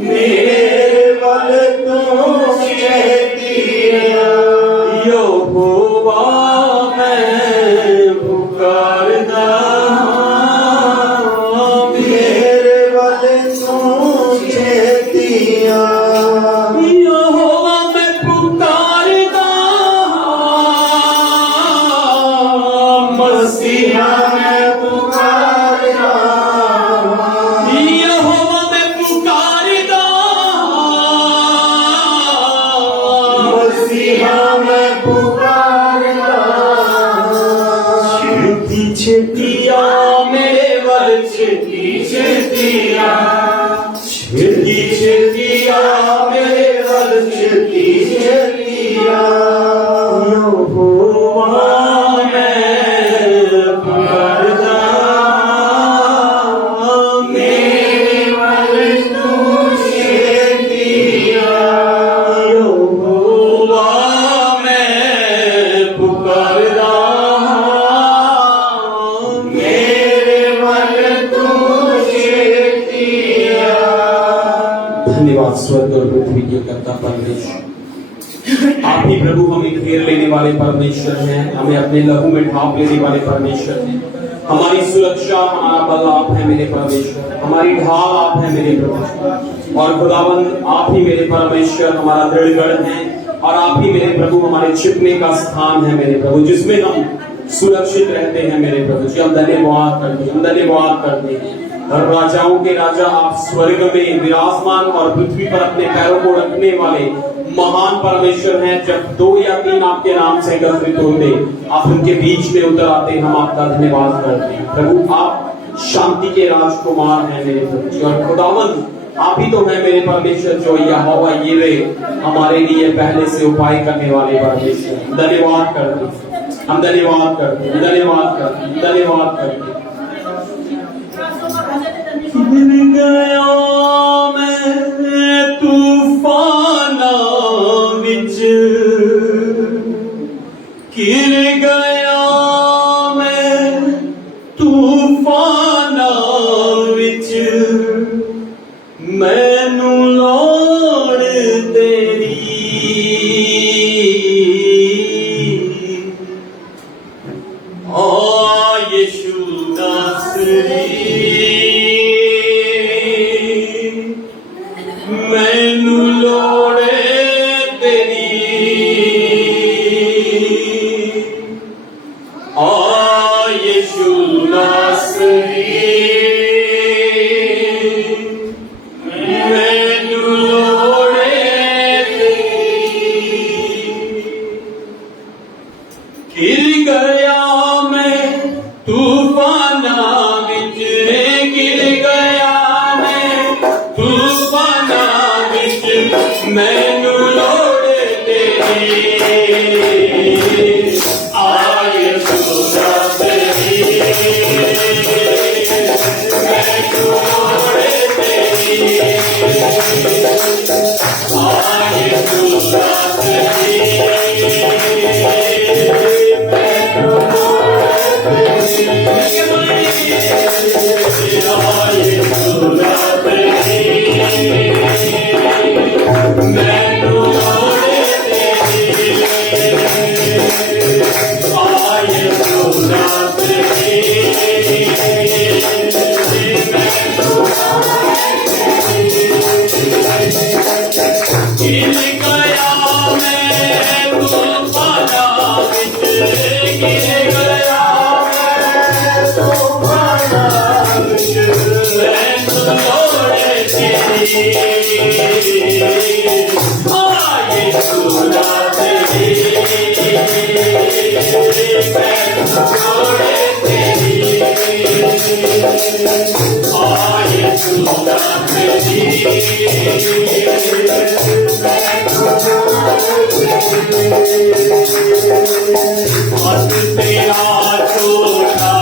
मेरे बल तू कहतिया यहोवा मैं पुकारदा मेरे बल तू कहतिया यहोवा मैं पुकारदा मसीहा मैं पुकारदा यहोवा मैं पुकारदा मसीहा मैं पुकारदा छेती छेतिया मेरे वल छेती छेतिया छेती छेतिया मेरे वल छेती छेतिया यहोवा मैं पुकारदा मेरे वल तू छेतिया यहोवा मैं पुकारदा मेरे वल तू छेतिया। धन्यवाद स्वर्ग और पृथ्वी के कर्ता परमेश्वर, आप ही प्रभु हमें घेर लेने वाले परमेश्वर हैं, हमें अपने लहू में ढांप लेने वाले परमेश्वर हैं। हमारी सुरक्षा, हमारा बल आप है मेरे परमेश्वर, हमारी ढाल आप है मेरे प्रभु। और खुदावंद आप ही मेरे परमेश्वर हमारा दृढ़गढ़ है, और आप ही मेरे प्रभु हमारे छिपने का स्थान है मेरे प्रभु, जिसमें हम सुरक्षित रहते हैं मेरे प्रभु जी। हम धन्यवाद करते हैं, हम धन्यवाद करते हैं। और राजाओं के राजा आप स्वर्ग में विराजमान और पृथ्वी पर अपने पैरों को रखने वाले महान परमेश्वर हैं। जब 2 या 3 आपके नाम से एकत्रित होते आप उनके बीच में उतर आते, हम आपका धन्यवाद करते हैं प्रभु। आप शांति के राजकुमार हैं मेरे प्रभु जी, और खुदावंद आप ही तो हैं मेरे परमेश्वर जो यहोवा यिरे हमारे लिए पहले से उपाय करने वाले परमेश्वर। धन्यवाद करते हैं, हम धन्यवाद करते हैं, धन्यवाद करते हैं, धन्यवाद करते हैं। गिर गया मैं तूफाना विच, गिर गया मैं तूफाना विच, मैनू लोड़ तेरी आ यीशु नासरी, मैनू लोड़े तेरी आ यीशु नासरी, मैनू लोड़े तेरी। गिर गया मैं तूफाना विच, गिर गया मैं तूफाना विच, मैनू लोड़ तेरी आए सुना तेरी, मैनू लोड़ तेरी आए सुना तेरी, मैनू लोड़ तेरी आए सुना तेरी, मैनू लोड़ तेरी आए सुना तेरी, मैनू गिर गया मैं तूफाना विच, गिर गया मैं तूफाना विच, मैनू लोड़ तेरी आए सुना तेरी, मैनू लोड़ तेरी आए सुना तेरी। हाथ तेरा छोटा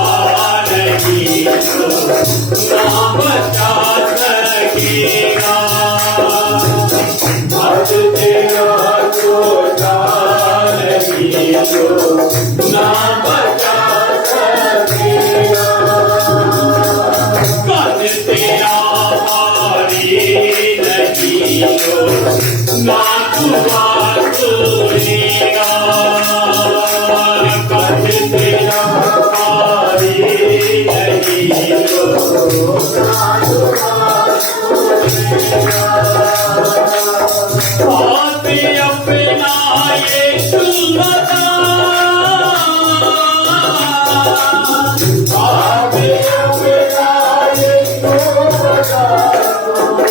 नहीं ना बचा सकेगा, हाथ तेरा छोटा नहीं ना बचा सकेगा, कद तेरा भारी जो ना हुआ तुरेगा कद तेरा पारी नहीं जो आप अपना यीशु बता आप अपना यीशु बता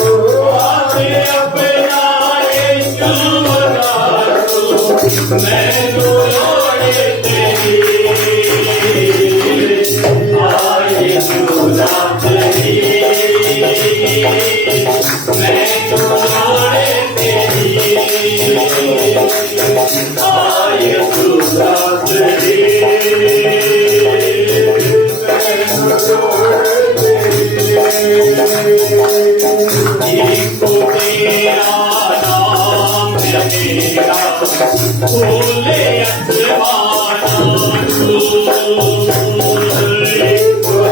आप अपना यीशु बता मैं लोड़े तेरी आए सुना तेरी मैं लोड़े तेरी आए सुना तेरी इनको तेरा नाम है मेरा भूले आसमाना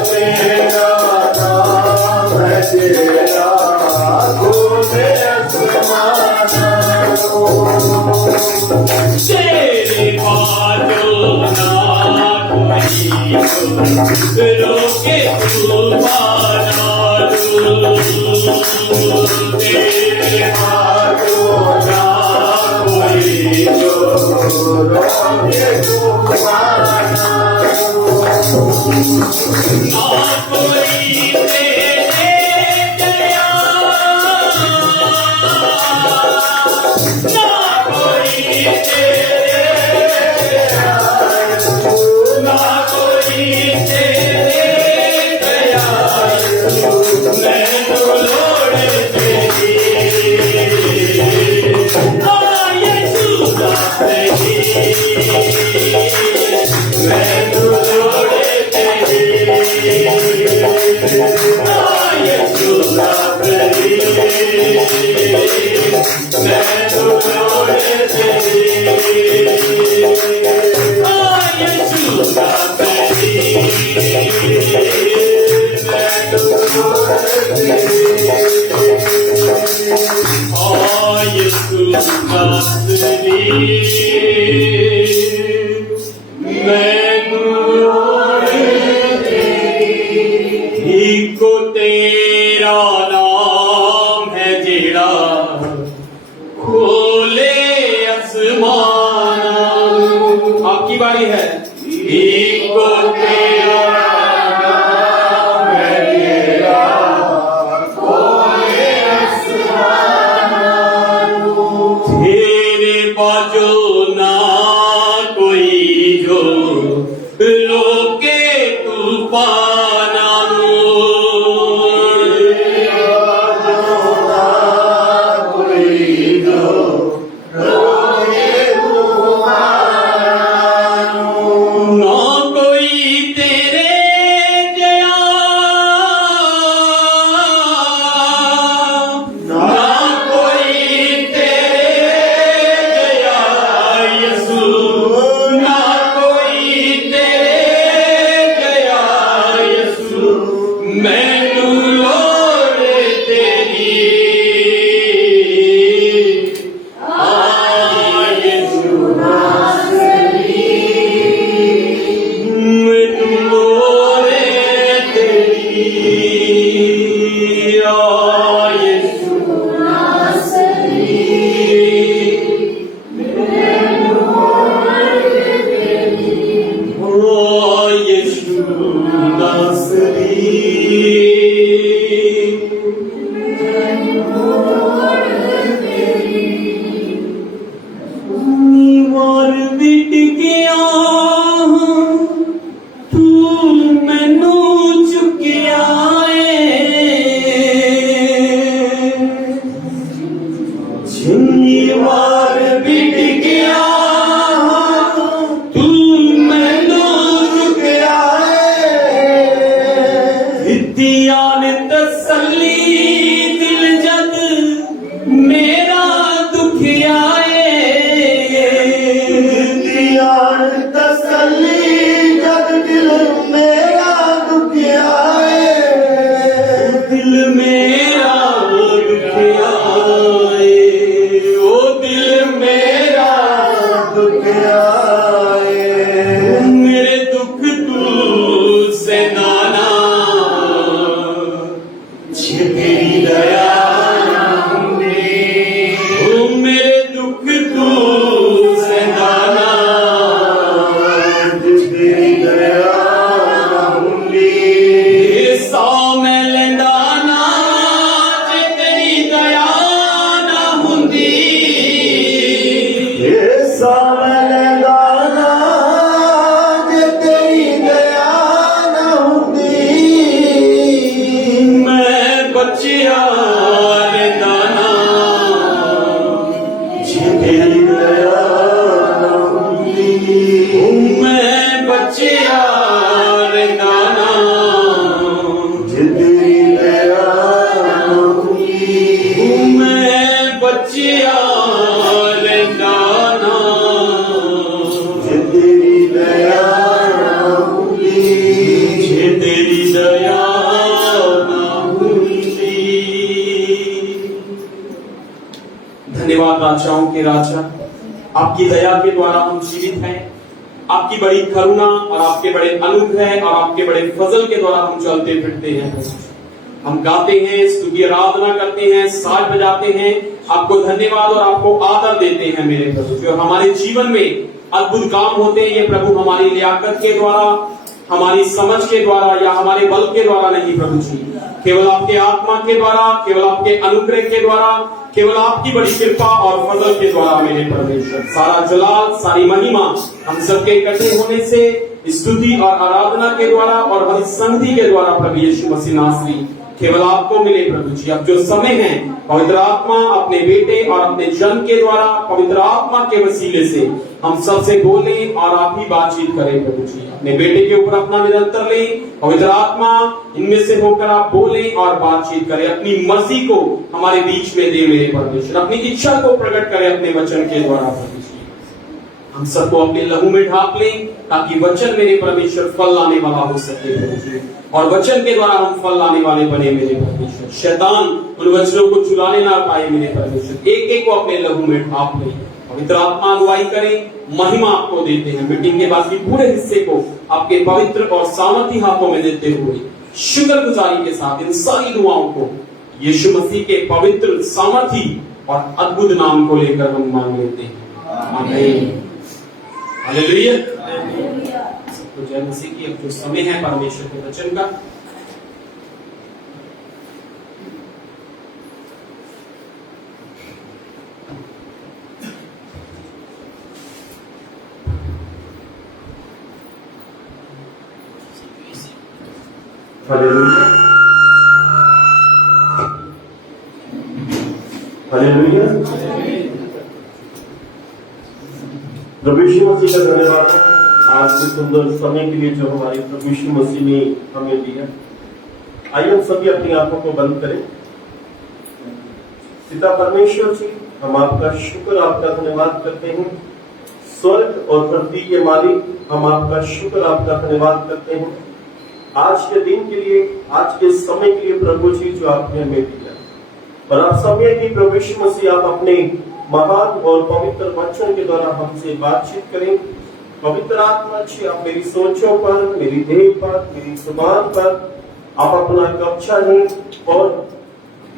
इनको तेरा नाम है तेरा भूले आसमाना तेरे बाजो ना कोई रोके तूफाना तेरे बाजो ना कोई रोके तूफाना ना कोई तेरे दया ना कोई तेरे ना कोई तेरे दया मैं तो लोड़े तेरी आए सुना तेरी मैं तो लोड़े तेरी आए सुना तेरी मैं तो लोड़े तेरी आए सुना तेरी मैं तो लोड़े तेरी आए सुना तेरी मैं तो लोड़े इको तेरा नाम है जेड़ा खोले आसमान आपकी बारी है इको तेरा नाम है जेड़ा खोले आसमान तेरे बाजो ना कोई जो लोके तूफाना ना कोई धन्यवाद राजाओं के राजा, आपकी दया के द्वारा हम जीवित हैं। आपकी बड़ी करुणा और आपके बड़े अनुग्रह और आपके बड़े फजल के द्वारा हम चलते फिरते हैं। हम गाते हैं, स्तुति आराधना करते हैं, साज बजाते हैं, आपको धन्यवाद और आपको आदर देते हैं मेरे प्रभु। जो हमारे जीवन में अद्भुत काम होते हैं ये प्रभु हमारी लियाकत के द्वारा, हमारी समझ के द्वारा या हमारे बल के द्वारा नहीं प्रभु जी, केवल आपके आत्मा के द्वारा, केवल आपके अनुग्रह के द्वारा, केवल आपकी बड़ी कृपा और फजल के द्वारा मेरे परमेश्वर। सारा जलाल, सारी महिमा हम सबके इकट्ठे होने से, स्तुति और आराधना के द्वारा और हमारी संगति के द्वारा प्रभु यीशु मसीह नासरी केवल आपको मिले प्रभु जी। अब जो समय है पवित्र आत्मा अपने बेटे और अपने जन के द्वारा पवित्र आत्मा के वसीले से हम सबसे बोले और आप ही बातचीत करें प्रभु जी। अपने बेटे के ऊपर अपना निरंतर ले, पवित्र आत्मा इनमें से होकर आप बोले और बातचीत करें, अपनी मर्जी को हमारे बीच में दे मेरे परमेश्वर, अपनी इच्छा को प्रकट करें अपने वचन के द्वारा प्रभु जी। हम सबको अपने लहू में ढांप लें ताकि वचन मेरे परमेश्वर फल लाने वाला हो सके प्रभु जी, और वचन के द्वारा हम फल लाने वाले बने मेरे परमेश्वर। शैतान उन वचनों को चुराने ना पाए मेरे परमेश्वर। एक एक को अपने लहू में ढांप लें, पवित्र आत्मा अगुवाई करें, महिमा आपको देते हैं। मीटिंग के बाद की पूरे हिस्से को आपके पवित्र और सामर्थी हाथों में देते हुए शुक्रगुजारी के साथ इन सारी दुआओं को यीशु मसीह के पवित्र सामर्थी और अद्भुत नाम को लेकर हम मांग लेते हैं, आमीन। हालेलुया। सबको जय मसीह की। अब जो समय है परमेश्वर के वचन का, हालेलुया, हालेलुया। प्रभु यीशु मसीह का धन्यवाद आज के सुंदर समय के लिए जो हमारे प्रभु यीशु मसीह ने हमें दिया। आइए हम सभी अपनी आंखों को बंद करें। पिता परमेश्वर जी, हम आपका शुक्र, आपका धन्यवाद करते हैं। स्वर्ग और पृथ्वी के मालिक, हम आपका शुक्र, आपका धन्यवाद करते हैं आज के दिन के लिए, आज के समय के लिए प्रभु जी जो आपने हमें दिया। और आप समय की प्रभु यीशु मसीह आप अपने महान और पवित्र वचन के द्वारा हमसे बातचीत करें। पवित्र आत्मा जी आप मेरी सोचों पर, मेरी देह पर, मेरी जुबान पर आप अपना कब्जा लें और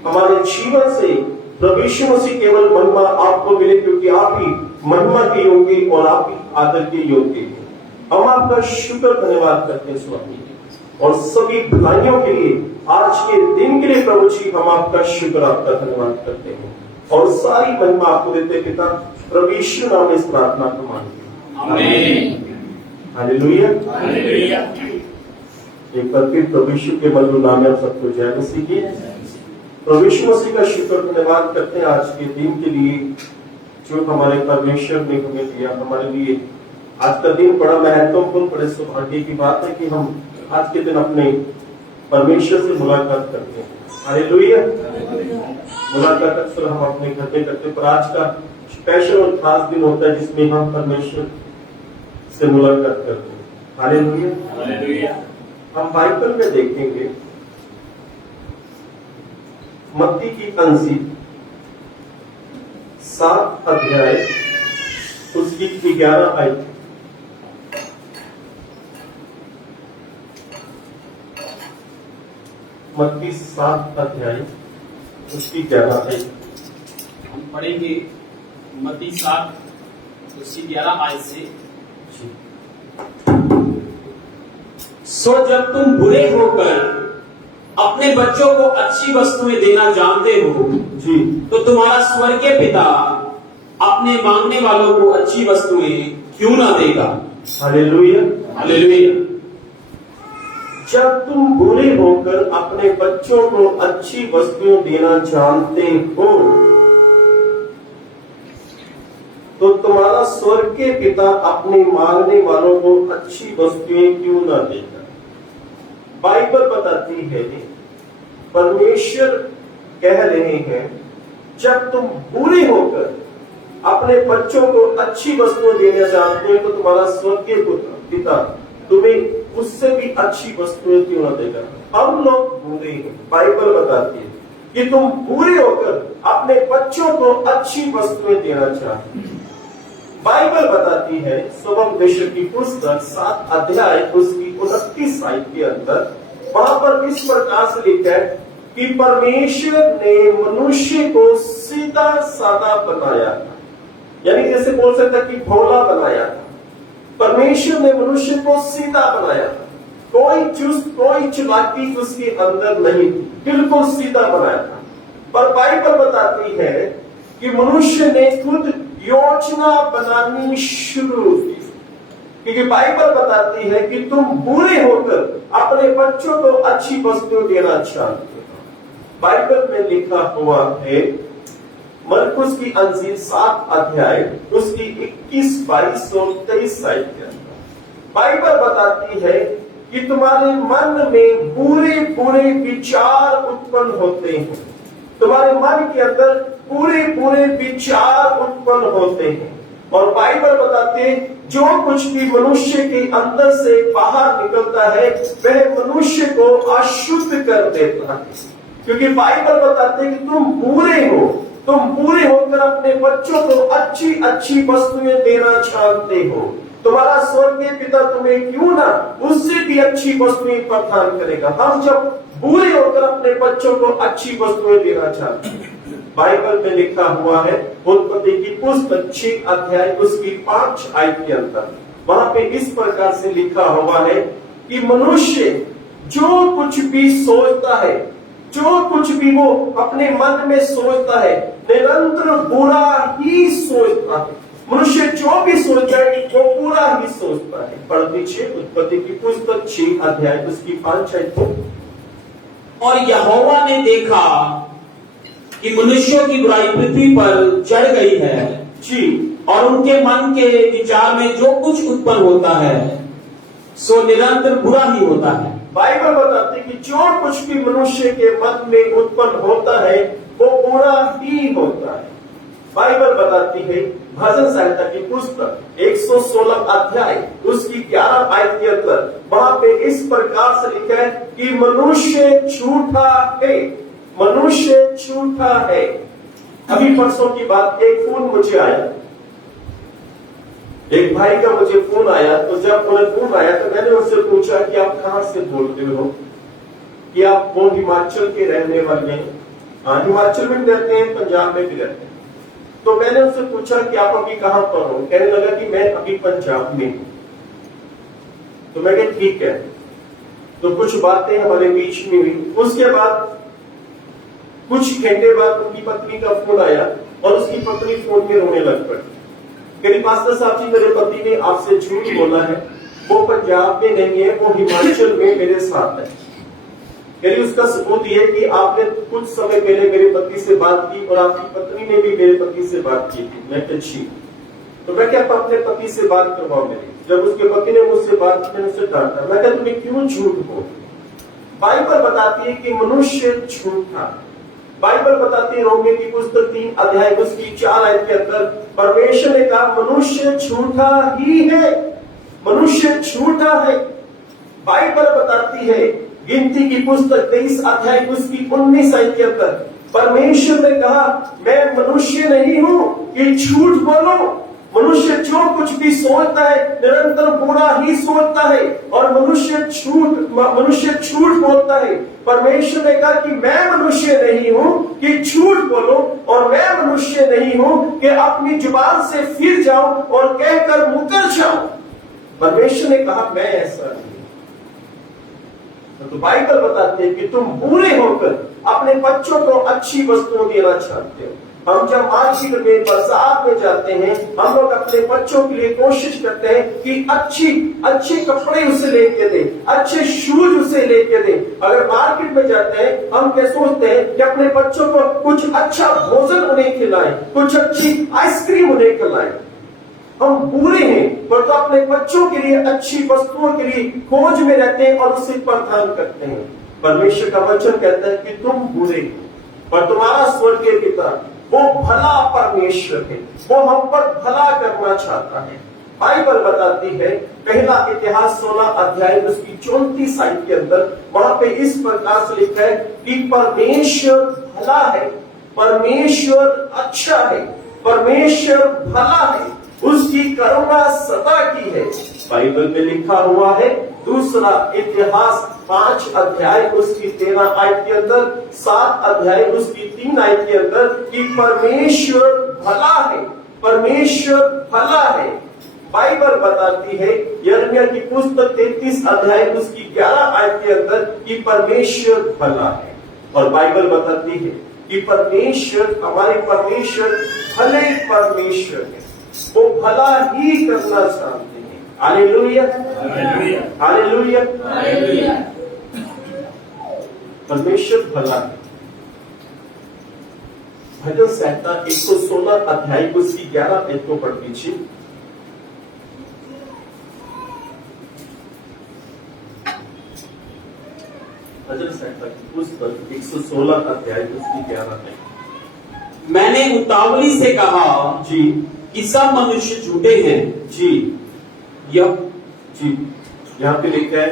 हमारे जीवन से प्रभु यीशु मसीह केवल महिमा आपको मिले, क्योंकि आप ही महिमा के योग्य और आप ही आदर के योग्य हैं। हम आपका शुक्र धन्यवाद करते हैं स्वामी, और सभी भलाइयों के लिए आज के दिन के लिए प्रभु जी हम आपका शुक्र, आपका धन्यवाद करते हैं और सारी महिमा आपको देते पिता प्रभु यीशु नाम में इस प्रार्थना को मांगते हैं, आमीन। Hallelujah, hallelujah. एक बार फिर प्रभु यीशु के मधुर नाम में आप सबको जय मसीह की। प्रभु यीशु मसीह का शुक्र धन्यवाद करते हैं आज के दिन के लिए जो हमारे परमेश्वर ने हमें दिया। हमारे लिए आज का दिन बड़ा महत्वपूर्ण, बड़े सौभाग्य की बात है कि हम आज के दिन अपने परमेश्वर से मुलाकात करते हैं। हालेलुया। मुलाकात अक्सर हम अपने घर में करते हैं, पर आज का स्पेशल और खास दिन होता है जिसमें हम परमेश्वर से मुलाकात करते हैं। Hallelujah, hallelujah. हम बाइबल में देखेंगे मत्ती की अंजील 7 अध्याय उसकी 11 आयत। मत्ती 7 अध्याय उसकी 11 आयत हम पढ़ेंगे। मत्ती 7 उसकी 11 आयत से, सो जब तुम बुरे होकर अपने बच्चों को अच्छी वस्तुएं देना जानते हो जी, तो तुम्हारा स्वर्गीय पिता अपने मांगने वालों को अच्छी वस्तुएं क्यों ना देगा। Hallelujah, hallelujah. जब तुम बुरे होकर अपने बच्चों को अच्छी वस्तुएं देना जानते हो तो तुम्हारा स्वर्गीय पिता अपने मांगने वालों को अच्छी वस्तुएं क्यों ना देगा। बाइबल बताती है, परमेश्वर कह रहे हैं जब तुम बुरे होकर अपने बच्चों को अच्छी वस्तुएं देना जानते हो तो तुम्हारा स्वर्गीय पिता तुम्हें उससे भी अच्छी वस्तुएं क्यों ना देगा। हम लोग बुरे हैं, बाइबल बताती है कि तुम पूरे होकर अपने बच्चों को अच्छी वस्तुएं देना चाहते हो। बाइबल बताती है सुसमाचार की पुस्तक 7 अध्याय उसकी 29 आयत के अंदर, वहां पर इस प्रकार से लिखा है कि परमेश्वर ने मनुष्य को सीधा साधा बनाया था, यानी जैसे बोल सकते कि भोला बनाया था। परमेश्वर ने मनुष्य को सीधा बनाया था, कोई चुस्त कोई चालाकी उसके अंदर नहीं थी, बिल्कुल सीधा बनाया था। पर बाइबल बताती है कि मनुष्य ने खुद योजना बनानी शुरू की, क्योंकि बाइबल बताती है कि तुम बुरे होकर अपने बच्चों को अच्छी वस्तु देना चाहते हो। बाइबल में लिखा हुआ है मरकुस की अंजील 7 अध्याय उसकी 21, 22 और 23 आयत के अंदर बाइबल बताती है कि तुम्हारे मन में बुरे बुरे विचार उत्पन्न होते हैं, तुम्हारे मन के अंदर पूरे पूरे विचार उत्पन्न होते हैं। और बाइबल बताते हैं जो कुछ भी मनुष्य के अंदर से बाहर निकलता है वह मनुष्य को अशुद्ध कर देता है, क्योंकि बाइबल बताते हैं कि तुम बुरे हो, तुम बुरे होकर अपने बच्चों को अच्छी अच्छी वस्तुएं देना चाहते हो। तुम्हारा स्वर्गीय पिता तुम्हें क्यों ना उससे भी अच्छी वस्तुएं प्रदान करेगा। हम जब बुरे होकर अपने बच्चों को अच्छी वस्तुएं देना चाहते हैं, बाइबल में लिखा हुआ है उत्पत्ति की पुस्तक 6 अध्याय उसकी 5 आयत के अंदर, वहां पे इस प्रकार से लिखा हुआ है कि मनुष्य जो कुछ भी सोचता है, जो कुछ भी वो अपने मन में सोचता है, निरंतर बुरा ही सोचता है। मनुष्य जो भी सोचता है वो बुरा ही सोचता है। पढ़ लीजिए उत्पत्ति की पुस्तक 6 अध्याय उसकी 5 आयत। और यहोवा ने देखा कि मनुष्यों की बुराई पृथ्वी पर चढ़ गई है जी, और उनके मन के विचार में जो कुछ उत्पन्न होता है सो निरंतर बुरा ही होता है। बाइबल बताती है कि जो कुछ भी मनुष्य के मन में उत्पन्न होता है वो बुरा ही होता है। बाइबल बताती है भजन संहिता की पुस्तक 116 अध्याय उसकी 11 आयत के अंदर, वहां पे इस प्रकार से लिखा है कि मनुष्य झूठा है, मनुष्य झूठा है। अभी परसों की बात, एक फोन मुझे आया, एक भाई का मुझे फोन आया, तो जब उन्हें फोन आया तो मैंने उससे पूछा कि आप कहां से बोलते हो, कि आप वो हिमाचल के रहने वाले हैं। हाँ, हिमाचल में भी रहते हैं, पंजाब में भी रहते हैं। तो मैंने उससे पूछा कि आप अभी कहां पर हो, कहने लगा कि मैं अभी पंजाब में हूं। तो मैं कहा ठीक है। तो कुछ बातें हमारे बीच में हुई। उसके बाद कुछ घंटे बाद उनकी पत्नी का फोन आया और उसकी पत्नी फोन में रोने लग पड़ी। कहीं पास्टर साहब जी, मेरे पति ने आपसे झूठ बोला है, वो पंजाब में नहीं है, वो हिमाचल में मेरे साथ है। यानी उसका सबूत यह कि आपने कुछ समय पहले मेरे पति से बात की और आपकी पत्नी ने भी मेरे पति से बात की थी। मैं अच्छी, तो मैं क्या अपने पति से बात करवाओ मेरी। जब उसके पति ने मुझसे बात की, मैंने उससे डांटा, मैं क्या तुम्हें क्यों झूठ बोल। बाइबल बताती है कि मनुष्य झूठा। बाइबल बताती है रोमियो की पुस्तक 3 अध्याय उसकी 4 आयत के अंदर, परमेश्वर ने कहा मनुष्य झूठा ही है, मनुष्य झूठा है। बाइबल बताती है गिनती की पुस्तक 23 अध्याय उसकी 19 आयत के अंदर, परमेश्वर ने कहा मैं मनुष्य नहीं हूं कि झूठ बोलो। मनुष्य जो कुछ भी सोचता है निरंतर बुरा ही सोचता है और मनुष्य झूठ बोलता है। परमेश्वर ने कहा कि मैं मनुष्य नहीं हूं कि झूठ बोलो, और मैं मनुष्य नहीं हूं कि अपनी जुबान से फिर जाओ और कहकर मुकर जाओ। परमेश्वर ने कहा मैं ऐसा नहीं। तो बाइबल बताती है कि तुम बुरे होकर अपने बच्चों को अच्छी वस्तुएं देना चाहते हो। हम जब मार्केट में बाजार में जाते हैं, हम लोग अपने बच्चों के लिए कोशिश करते हैं कि अच्छे कपड़े उसे लेके दे, अच्छे शूज उसे लेके दे। अगर मार्केट में जाते हैं हम क्या सोचते हैं कि अपने बच्चों को कुछ अच्छा भोजन उन्हें खिलाएं, कुछ अच्छी आइसक्रीम उन्हें खिलाएं। हम बुरे हैं पर तो अपने बच्चों के लिए अच्छी वस्तुओं के लिए खोज में रहते हैं और उसे प्रदान करते हैं। परमेश्वर का वचन कहता है कि तुम बुरे हो पर तुम्हारा स्वर्गीय पिता वो भला परमेश्वर है, वो हम पर भला करना चाहता है। बाइबल बताती है पहला इतिहास 16 अध्याय उसकी 34 आयत के अंदर वहां पे इस प्रकार से लिखा है कि परमेश्वर भला है, परमेश्वर अच्छा है, परमेश्वर भला है, उसकी करुणा सदा की है। बाइबल में लिखा हुआ है दूसरा इतिहास 5 अध्याय उसकी 13 आयत के अंदर, 7 अध्याय उसकी 3 आयत के अंदर कि परमेश्वर भला है, परमेश्वर भला है। बाइबल बताती है यिर्मयाह की पुस्तक 33 अध्याय उसकी 11 आयत के अंदर कि परमेश्वर भला है। और बाइबल बताती है कि परमेश्वर, हमारे परमेश्वर भले परमेश्वर है, वो भला ही करना चाहते हैं। Hallelujah, hallelujah, hallelujah. परमेश्वर भला है। भजन संहिता 116 अध्याय उसकी 11 आयत को पढ़ लीजिए। भजन संहिता की पुस्तक 116 अध्याय उसकी 11 आयत। मैंने उतावली से कहा जी कि सब मनुष्य झूठे हैं। जी यह जी यहाँ पे लिखा है,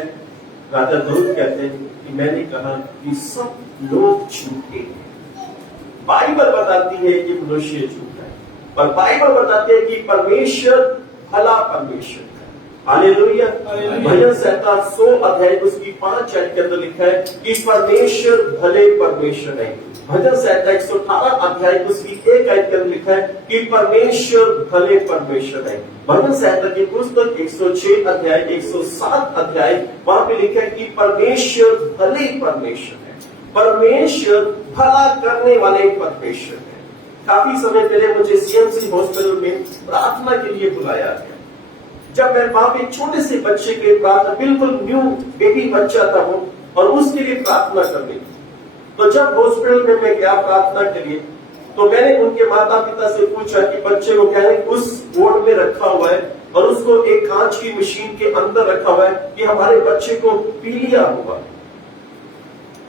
राजा दाऊद कहते हैं कि मैंने कहा कि सब लोग झूठे हैं। बाइबल बताती है कि मनुष्य झूठा है, और बाइबल बताती है कि परमेश्वर भला परमेश्वर है। हालेलुया। भजन संहिता 100 अध्याय उसकी 5 आयत के अंदर लिखा है कि परमेश्वर भले परमेश्वर है। भजन संहिता 118 अध्याय उसकी 1 आयत के अंदर लिखा है कि परमेश्वर भले परमेश्वर है। भजन संहिता की पुस्तक 106 अध्याय 107 अध्याय वहां पे लिखा है कि परमेश्वर भले परमेश्वर है, परमेश्वर भला करने वाले परमेश्वर है। काफी समय पहले मुझे सीएमसी हॉस्पिटल में प्रार्थना के लिए बुलाया गया। जब मैं वहां पे छोटे से बच्चे के लिए प्रार्थना, बिल्कुल न्यू बेबी बच्चा था वो, और उसके लिए प्रार्थना करनी थी। तो जब हॉस्पिटल में मैं गया प्रार्थना के लिए, तो मैंने उनके माता पिता से पूछा कि बच्चे को क्या है उस वार्ड में रखा हुआ है और उसको एक कांच की मशीन के अंदर रखा हुआ है कि हमारे बच्चे को पीलिया हुआ।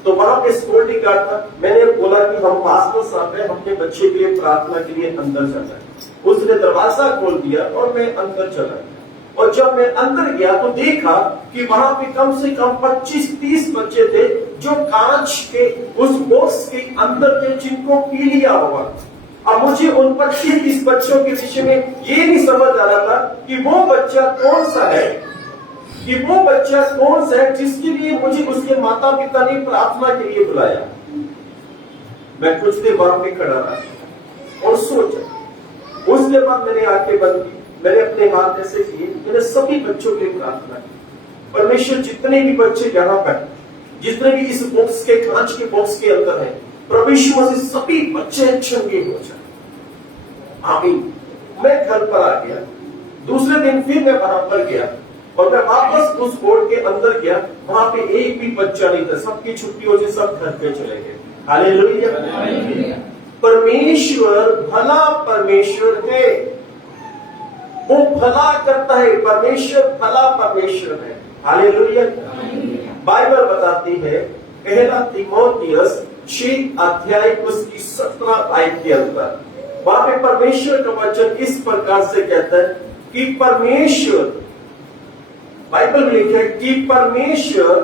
तो वहां पे सिक्योरिटी गार्ड था। मैंने बोला कि हम पास्टर साहब हैं, हमने बच्चे के लिए प्रार्थना के लिए अंदर जाना है। उसने दरवाजा खोल दिया और मैं अंदर चला गया। और जब मैं अंदर गया तो देखा कि वहां पे कम से कम 25-30 बच्चे थे जो कांच के उस बॉक्स के अंदर थे, जिनको पीलिया हुआ। अब मुझे उन 25-30 बच्चों के विषय में ये नहीं समझ आ रहा था कि वो बच्चा कौन सा है, कि वो बच्चा कौन सा है जिसके लिए मुझे उसके माता पिता ने प्रार्थना के लिए बुलाया। मैं कुछ देर वहां पे खड़ा रहा और सोचा। उसके बाद मैंने आंखें बंद की, मैंने अपने हाथ ऐसे किए, मैंने सभी बच्चों के लिए प्रार्थना की। परमेश्वर जितने भी बच्चे यहाँ पर, जितने भी इस बॉक्स के कांच के बॉक्स के अंदर है, प्रभु यीशु मसीह सभी बच्चे चंगे हो जाए। आमीन। मैं घर पर आ गया। दूसरे दिन फिर मैं वहां पर गया और मैं वापस उस बोर्ड के अंदर गया। वहां पे एक भी बच्चा नहीं था, सबकी छुट्टी हो गई, सब घर पे चले गए। हालेलुया। परमेश्वर भला परमेश्वर है, वो भला करता है। परमेश्वर भला परमेश्वर है। हालेलुया। बाइबल बताती है पहला तीमुथियुस 6 अध्याय उसकी 17 आयत के अंदर, वहां पे परमेश्वर का वचन इस प्रकार से कहता है कि परमेश्वर, बाइबल में लिखा है कि परमेश्वर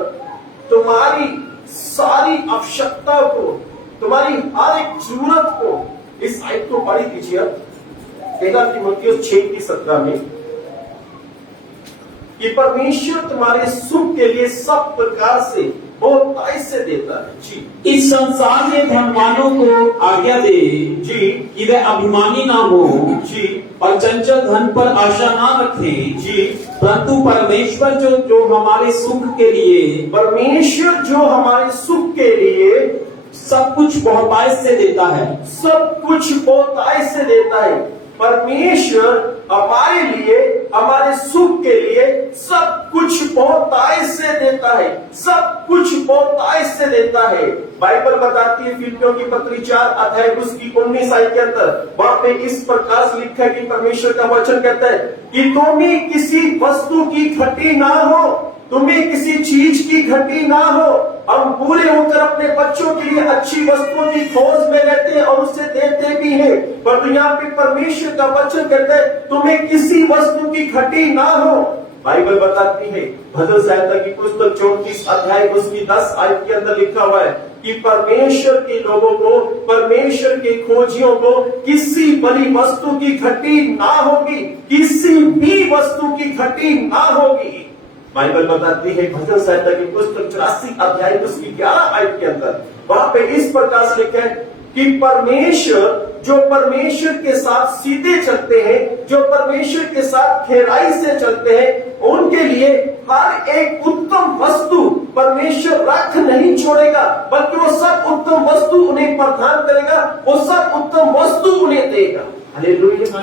तुम्हारी सारी आवश्यकता को, तुम्हारी हर एक जरूरत को, इस आयत को पढ़ी कीजिए पहला तीमुथियुस 6:17 में, कि परमेश्वर तुम्हारे सुख के लिए सब प्रकार से बहुतायत से देता है। जी। इस संसार के धनवानों को आज्ञा दे जी कि वे अभिमानी ना हो जी और चंचल धन पर आशा ना रखें जी। परंतु परमेश्वर जो हमारे सुख के लिए, परमेश्वर जो हमारे सुख के लिए सब कुछ बहुतायत से देता है। सब कुछ बहुतायत से देता है। परमेश्वर हमारे लिए, हमारे सुख के लिए सब कुछ बहुतायत से देता है, सब कुछ बहुतायत से देता है। बाइबल बताती है फिलिप्पियों की पत्री 4 अध्याय उसकी 19 आयत के अंदर, वहां पे इस प्रकार से लिखा है कि परमेश्वर का वचन कहता है कि तुम्हें किसी वस्तु की घटी ना हो, तुम्हें किसी चीज की घटी ना हो। हम पूरे होकर अपने बच्चों के लिए अच्छी वस्तुओं की खोज में रहते हैं और उससे देते वचन भी है, पर यहाँ पे परमेश्वर का वचन कहता है तुम्हें किसी वस्तु की घटी ना हो। बाइबल बताती है भजन संहिता की पुस्तक 34 अध्याय उसकी 10 आयत के अंदर लिखा हुआ है कि परमेश्वर के लोगों को, परमेश्वर के खोजियों को किसी बड़ी वस्तु की घटी ना होगी, किसी भी वस्तु की घटी ना होगी। बाइबल बताती है भजन संहिता की पुस्तक 84 अध्याय उसकी 11 आयत के अंदर वहां पे इस प्रकार से लिखा है कि परमेश्वर, जो परमेश्वर के साथ सीधे चलते हैं, जो परमेश्वर के साथ गहराई से चलते हैं, उनके लिए हर एक उत्तम वस्तु परमेश्वर रख नहीं छोड़ेगा, बल्कि वो सब उत्तम वस्तु उन्हें प्रदान करेगा, वो सब उत्तम वस्तु उन्हें देगा। हालेलुया।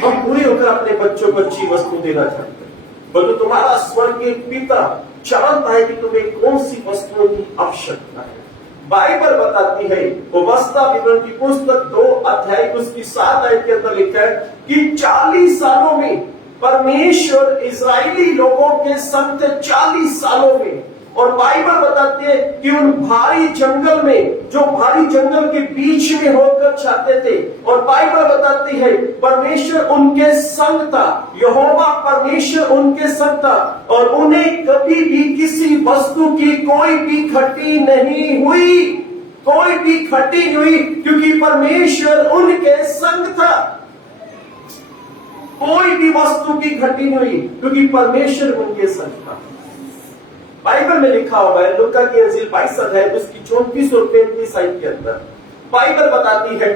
हम पूरे होकर अपने बच्चों को अच्छी वस्तु देना चाहते हैं, बल्कि तुम्हारा स्वर्गीय पिता जानता है कि तुम्हें कौन सी वस्तुओं की आवश्यकता है। बाइबल बताती है, उपस्था विवरण की पुस्तक 2 अध्याय उसकी 7 आयत के अंदर लिखा है कि 40 सालों में परमेश्वर इजरायली लोगों के संग थे 40 सालों में। और बाइबल बताती है कि उन भारी जंगल में, जो भारी जंगल के बीच में होकर चाहते थे, और बाइबल बताती है परमेश्वर उनके संग था, यहोवा परमेश्वर उनके संग था, और उन्हें कभी भी किसी वस्तु की कोई भी घटी नहीं हुई, कोई भी घटी नहीं हुई, क्योंकि परमेश्वर उनके संग था। कोई भी वस्तु की घटी नहीं हुई क्योंकि परमेश्वर उनके संग था। बाइबल में लिखा हुआ है लूका की इंजील 22 अध्याय उसकी 34 और 35 आयत के अंदर बाइबल बताती है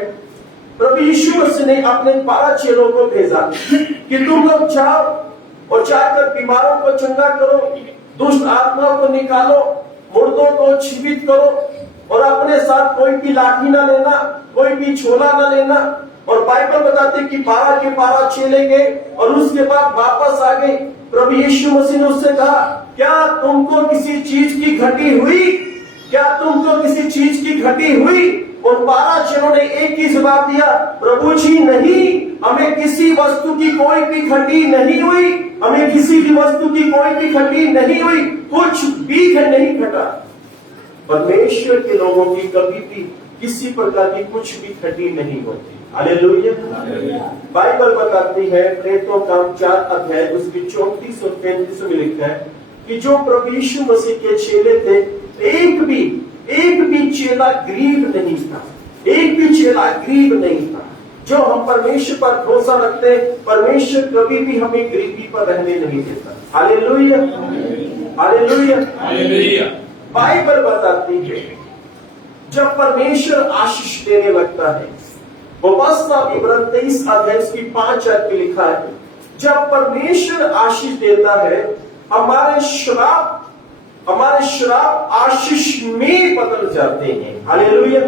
प्रभु यीशु मसीह ने अपने 12 चेलों को भेजा कि तुम लोग जाओ और जाकर बीमारों को चंगा करो, दुष्ट आत्माओं को निकालो, मुर्दों को जीवित करो, और अपने साथ कोई भी लाठी ना लेना, कोई भी झोला ना लेना। और बाइबल बताती है कि 12 के 12 चेले गए और उसके बाद वापस आ गए। प्रभु यीशु मसीह ने उससे कहा, क्या तुमको किसी चीज की घटी हुई? क्या तुमको किसी चीज की घटी हुई? और 12 चेलों ने एक ही जवाब दिया, प्रभु जी नहीं, हमें किसी वस्तु की कोई भी घटी नहीं हुई, हमें किसी भी वस्तु की कोई भी घटी नहीं हुई, कुछ भी नहीं घटा। परमेश्वर के लोगों की कभी भी किसी प्रकार की कुछ भी घटी नहीं होती। हालेलुया। बाइबल बताती है प्रेरितों का 4 अध्याय उसकी 34 और 35 में लिखा है कि जो प्रभु यीशु मसीह के चेले थे, एक भी चेला गरीब नहीं था, एक भी चेला गरीब नहीं था। जो हम परमेश्वर पर भरोसा रखते हैं, परमेश्वर कभी भी हमें गरीबी पर रहने नहीं देता। Hallelujah, hallelujah, hallelujah. बाइबल बताती है जब परमेश्वर आशीष देने लगता है, उपस्था विवरण 23 अध्याय उसकी 5 आयत में लिखा है, जब परमेश्वर आशीष देता है, हमारे श्राप आशीष में बदल जाते हैं। हालेलुया।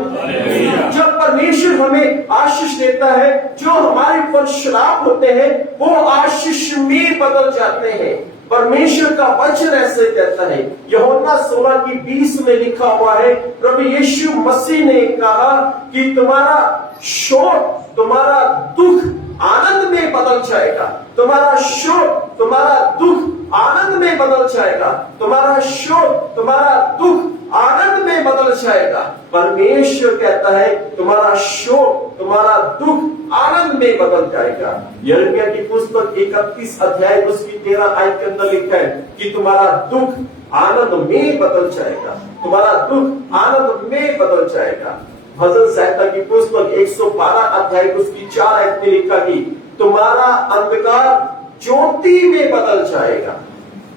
जब परमेश्वर हमें आशीष देता है, जो हमारे पर श्राप होते हैं वो आशीष में बदल जाते हैं। परमेश्वर का वचन ऐसे कहता है, यूहन्ना 16 की 20 में लिखा हुआ है, प्रभु यीशु मसीह ने कहा कि तुम्हारा शोक, तुम्हारा दुख आनंद में बदल जाएगा, तुम्हारा शोक, तुम्हारा दुख आनंद में बदल जाएगा, तुम्हारा शोक, तुम्हारा दुख आनंद में बदल जाएगा। परमेश्वर कहता है तुम्हारा शोक, तुम्हारा दुख आनंद में बदल जाएगा। यिर्मयाह की पुस्तक 31 अध्याय उसकी 13 आयत के अंदर लिखा है कि तुम्हारा दुख आनंद में बदल जाएगा, तुम्हारा दुख आनंद में बदल जाएगा। भजन संहिता की पुस्तक 112 अध्याय उसकी 4 आयत में लिखा कि तुम्हारा अंधकार ज्योति में बदल जाएगा।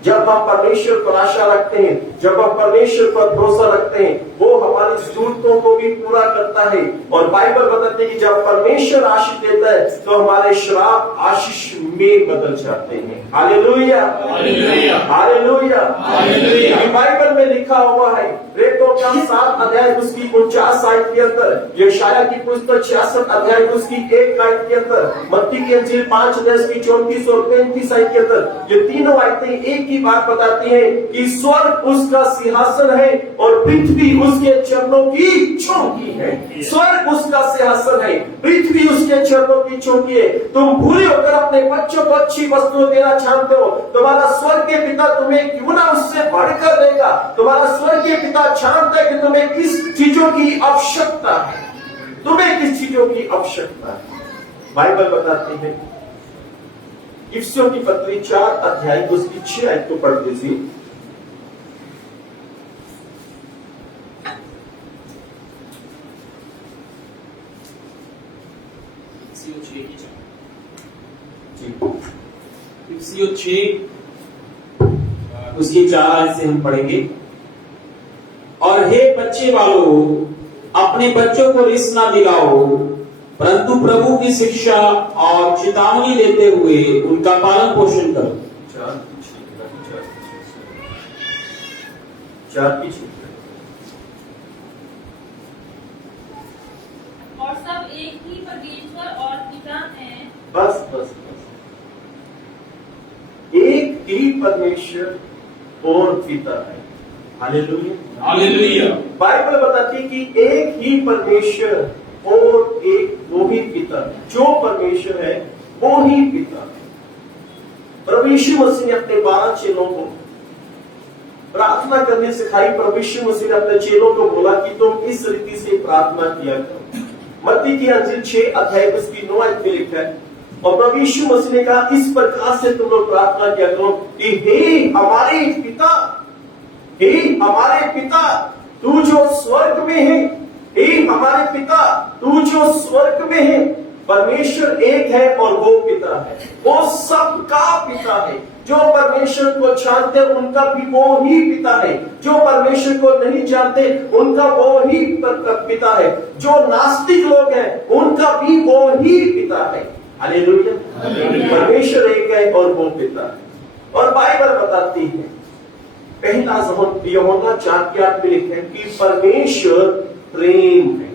जब हम परमेश्वर पर आशा रखते हैं, जब हम परमेश्वर पर भरोसा रखते हैं, वो हमारी जरूरतों को भी पूरा करता है। और बाइबल बताती है कि जब परमेश्वर आशीष देता है तो हमारे श्राप आशीष में बदल जाते हैं। Hallelujah, hallelujah, hallelujah, hallelujah. Bible में लिखा हुआ है प्रेरितों का 7 अध्याय उसकी 49 आयत के अंदर, यशायाह की पुस्तक 66 अध्याय उसकी 1 आयत के अंदर, मत्ती की इंजील 5 अध्याय उसकी 34 और 35 आयत के अंदर, ये तीनों आयतें एक ही बात बताती है कि स्वर्ग उसका सिंहासन है और पृथ्वी उसके चरणों की चौकी है। स्वर्ग उसका सिंहासन है, पृथ्वी उसके चरणों की चौकी है। तुम भूले होकर अपने बच्चों को अच्छी वस्तुएं देना चाहते हो, तुम्हारा स्वर्गीय पिता तुम्हें क्यों ना उससे बढ़कर देगा। तुम्हारा स्वर्गीय पिता जानता है कि तुम्हें किस चीजों की आवश्यकता है, तुम्हें किस चीजों की आवश्यकता है। बाइबल बताती है, इफिसियों की पत्री 4 अध्याय उसकी 6 आयत को पढ़ दीजिए। इफिसियों 6 उसकी 4 आयत से हम पढ़ेंगे। और हे बच्चे वालों, अपने बच्चों को रिस ना दिलाओ, परंतु प्रभु की शिक्षा और चेतावनी देते हुए उनका पालन पोषण करो। 4 पीछे। और सब एक ही परमेश्वर और पिता हैं। बस बस बस, एक ही परमेश्वर और पिता है। Hallelujah hallelujah. बाइबल बताती है कि एक ही परमेश्वर और एक वो ही पिता है। जो परमेश्वर है वो ही पिता है। प्रभु यीशु मसीह ने अपने 12 चेलों को प्रार्थना करने सिखाई। प्रभु यीशु मसीह ने अपने चेलों को बोला कि तुम इस रीति से प्रार्थना किया करो। मत्ती की अंजील 6 अध्याय उसकी 9 आयत में लिखा है, और प्रभु यीशु मसीह ने कहा इस प्रकार से तुम लोग प्रार्थना किया करो कि हे हमारे पिता, हे हमारे पिता तू जो स्वर्ग में है, हे हमारे पिता तू जो स्वर्ग में है। परमेश्वर एक है और वो पिता है, वो सबका पिता है। जो परमेश्वर को जानते हैं उनका भी वो ही पिता है, जो परमेश्वर को नहीं जानते उनका वो ही पिता है, जो नास्तिक लोग हैं उनका भी वो ही पिता है। हालेलुया। परमेश्वर एक है और वो पिता है। और बाइबल बताती है, पहला यूहन्ना 4:8 में लिखा है कि परमेश्वर प्रेम है।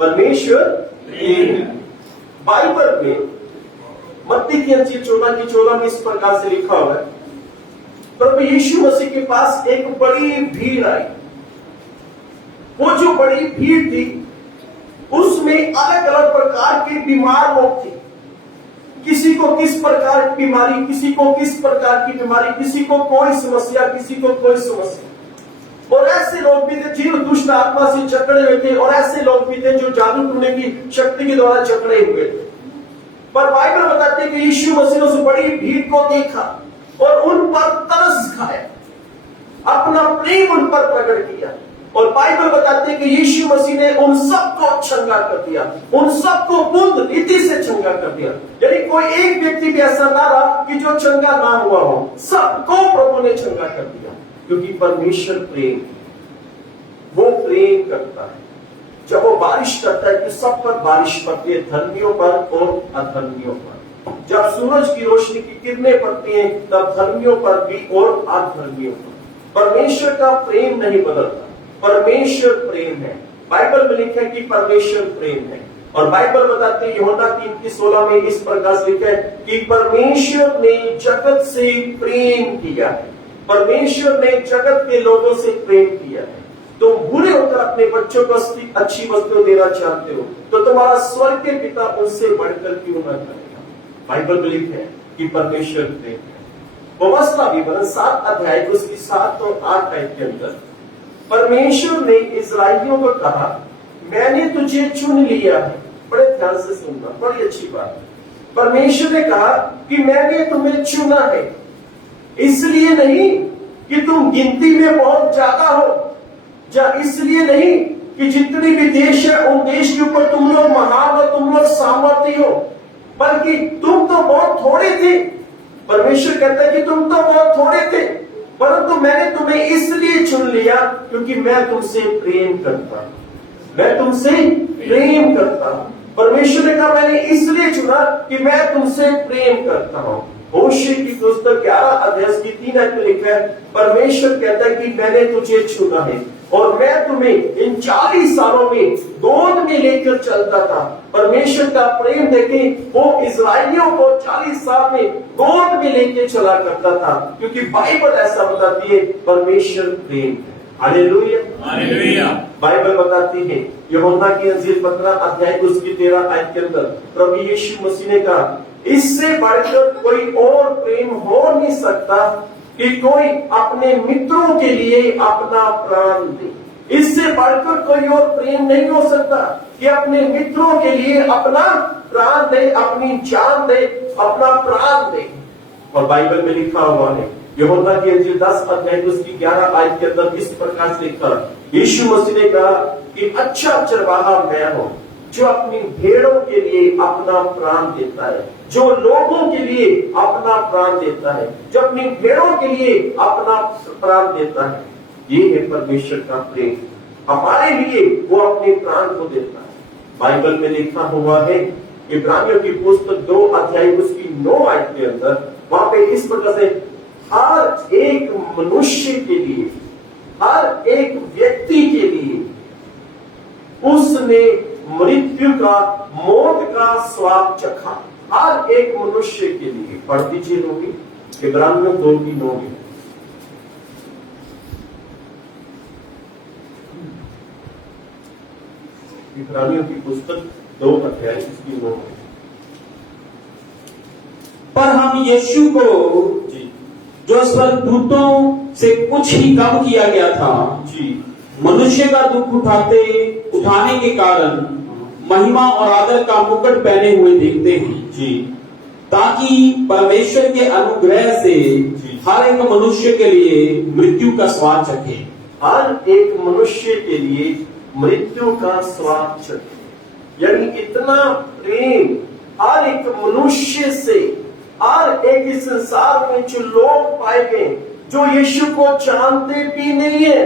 परमेश्वर प्रेम है। बाइबल में मत्ती की अंजील 14 में इस प्रकार से लिखा हुआ है, प्रभु यीशु मसीह के पास एक बड़ी भीड़ आई। वो जो बड़ी भीड़ थी उसमें अलग अलग प्रकार के बीमार लोग थे। किसी को किस प्रकार की बीमारी, किसी को किस प्रकार की बीमारी, किसी को कोई समस्या, किसी को कोई समस्या। और ऐसे लोग भी थे जो दुष्ट आत्मा से जकड़े हुए थे, और ऐसे लोग भी थे जो जादू टूने की शक्ति के द्वारा जकड़े हुए थे। पर बाइबल बताती है कि यीशु मसीह ने उस बड़ी भीड़ को देखा और उन पर तरस खाया, अपना प्रेम उन पर प्रकट किया। और बाइबल बताती है कि यीशु मसीह ने उन सबको चंगा कर दिया, उन सबको पूर्ण रीति से चंगा कर दिया। यानी कोई एक व्यक्ति भी ऐसा ना रहा कि जो चंगा ना हुआ हो, सबको प्रभु ने चंगा कर दिया। क्योंकि परमेश्वर प्रेम, वो प्रेम करता है। जब वो बारिश करता है तो सब पर बारिश पड़ती है, धर्मियों पर और अधर्मियों पर। जब सूरज की रोशनी की किरणें पड़ती हैं तब धर्मियों पर भी और अधर्मियों पर। परमेश्वर का प्रेम नहीं बदलता, परमेश्वर प्रेम है। बाइबल में लिखा है कि परमेश्वर प्रेम है। और बाइबल बताते हैं यूहन्ना 3:16 में इस प्रकार से लिखा है कि परमेश्वर ने जगत से प्रेम किया है। परमेश्वर ने जगत के लोगों से प्रेम किया है। तुम बुरे होकर अपने बच्चों को अच्छी वस्तु देना चाहते हो तो तुम्हारा स्वर्ग के पिता उनसे बढ़कर क्यों न करेगा। बाइबल में लिखा है कि परमेश्वर प्रेम है। व्यवस्था विवरण 7 अध्याय उसकी 7 और 8 आयत के अंदर परमेश्वर ने इस्राएलियों को कहा, मैंने तुझे चुन लिया है। बड़े ध्यान से सुनना, बड़ी अच्छी बात है। परमेश्वर ने कहा कि मैंने तुम्हें चुना है, इसलिए नहीं कि तुम गिनती में बहुत ज्यादा हो, या इसलिए नहीं कि जितने भी देश है उन देश के ऊपर तुम लोग महान और तुम लोग सामर्थ्य हो, बल्कि तुम तो बहुत थोड़े थे। परमेश्वर कहता है कि तुम तो बहुत थोड़े थे, परंतु मैंने तुम्हें इसलिए चुन लिया क्योंकि मैं तुमसे प्रेम करता हूं। मैं तुमसे प्रेम करता हूं। परमेश्वर ने कहा मैंने इसलिए चुना कि मैं तुमसे प्रेम करता हूं। होशे की पुस्तक 11 अध्याय की 3 आयत में लिखा है, परमेश्वर कहता है कि मैंने तुझे चुना है और मैं तुम्हें इन 40 सालों में गोद में लेकर चलता था। परमेश्वर का प्रेम देखे वो इस्राएलियों को 40 साल में गोद में लेकर चला करता था, क्योंकि बाइबल ऐसा बताती है परमेश्वर प्रेम है। Hallelujah hallelujah. बाइबल बताती है यूहन्ना की अंजील 15 अध्याय उसकी 13 आयत के अंदर प्रभु यीशु मसीह ने कहा, इससे बढ़कर कोई और प्रेम हो नहीं सकता कि कोई अपने मित्रों के लिए अपना प्राण दे। इससे बढ़कर कोई और प्रेम नहीं हो सकता कि अपने मित्रों के लिए अपना प्राण दे, अपनी जान दे, अपना प्राण दे। और बाइबल में लिखा हुआ है, यूहन्ना की इंजील 10 अध्याय उसकी 11 आयत के अंदर इस प्रकार से लिखा, यीशु मसीह ने कहा कि अच्छा चरवाहा मैं हूं जो अपनी भेड़ों के लिए अपना प्राण देता है, जो लोगों के लिए अपना प्राण देता है, जो अपनी भेड़ों के लिए अपना प्राण देता है। ये है परमेश्वर का प्रेम, हमारे लिए वो अपने प्राण को देता है। बाइबल में लिखा हुआ है इब्रानियों की पुस्तक 2 अध्याय उसकी 9 आयत के अंदर, वहां पे इस प्रकार से हर एक मनुष्य के लिए, हर एक व्यक्ति के लिए उसने मृत्यु का, मौत का स्वाद चखा, हर एक मनुष्य के लिए। पढ़ दीजिए लोग इब्रानियों 2 की 9 में। इब्रानियों की पुस्तक 2 अध्याय इसकी 9 में। पर हम यीशु को जी जो स्वर्गदूतों से कुछ ही कम किया गया था, जी मनुष्य का दुख उठाने के कारण महिमा और आदर का मुकुट पहने हुए देखते हैं, जी ताकि परमेश्वर के अनुग्रह से हर एक मनुष्य के लिए मृत्यु का स्वाद चखे। हर एक मनुष्य के लिए मृत्यु का स्वाद चखे। यानी इतना प्रेम हर एक मनुष्य से, हर एक इस संसार में जो लोग पाए गए जो यीशु को जानते भी नहीं है,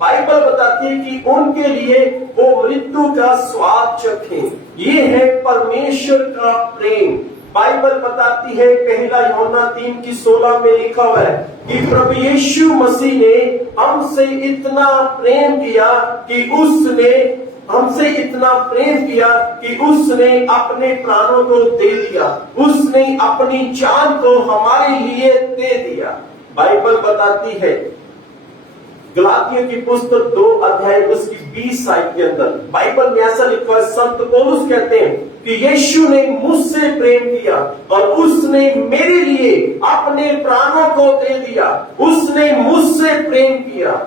बाइबल बताती है कि उनके लिए वो मृत्यु का स्वाद चखें। ये है परमेश्वर का प्रेम। बाइबल बताती है 1 यूहन्ना 3 की 16 में लिखा हुआ है कि प्रभु यीशु मसीह ने हमसे इतना प्रेम किया कि उसने हमसे इतना प्रेम किया कि उसने अपने प्राणों को दे दिया, उसने अपनी जान को हमारे लिए दे दिया। बाइबल बताती है गलातियों की पुस्तक 2 अध्याय उसकी 20 आयत के अंदर, बाइबल में ऐसा लिखा है, संत पौलुस कहते हैं कि यीशु ने मुझसे प्रेम किया और उसने मेरे लिए अपने प्राणों को दे दिया, उसने मुझसे प्रेम किया।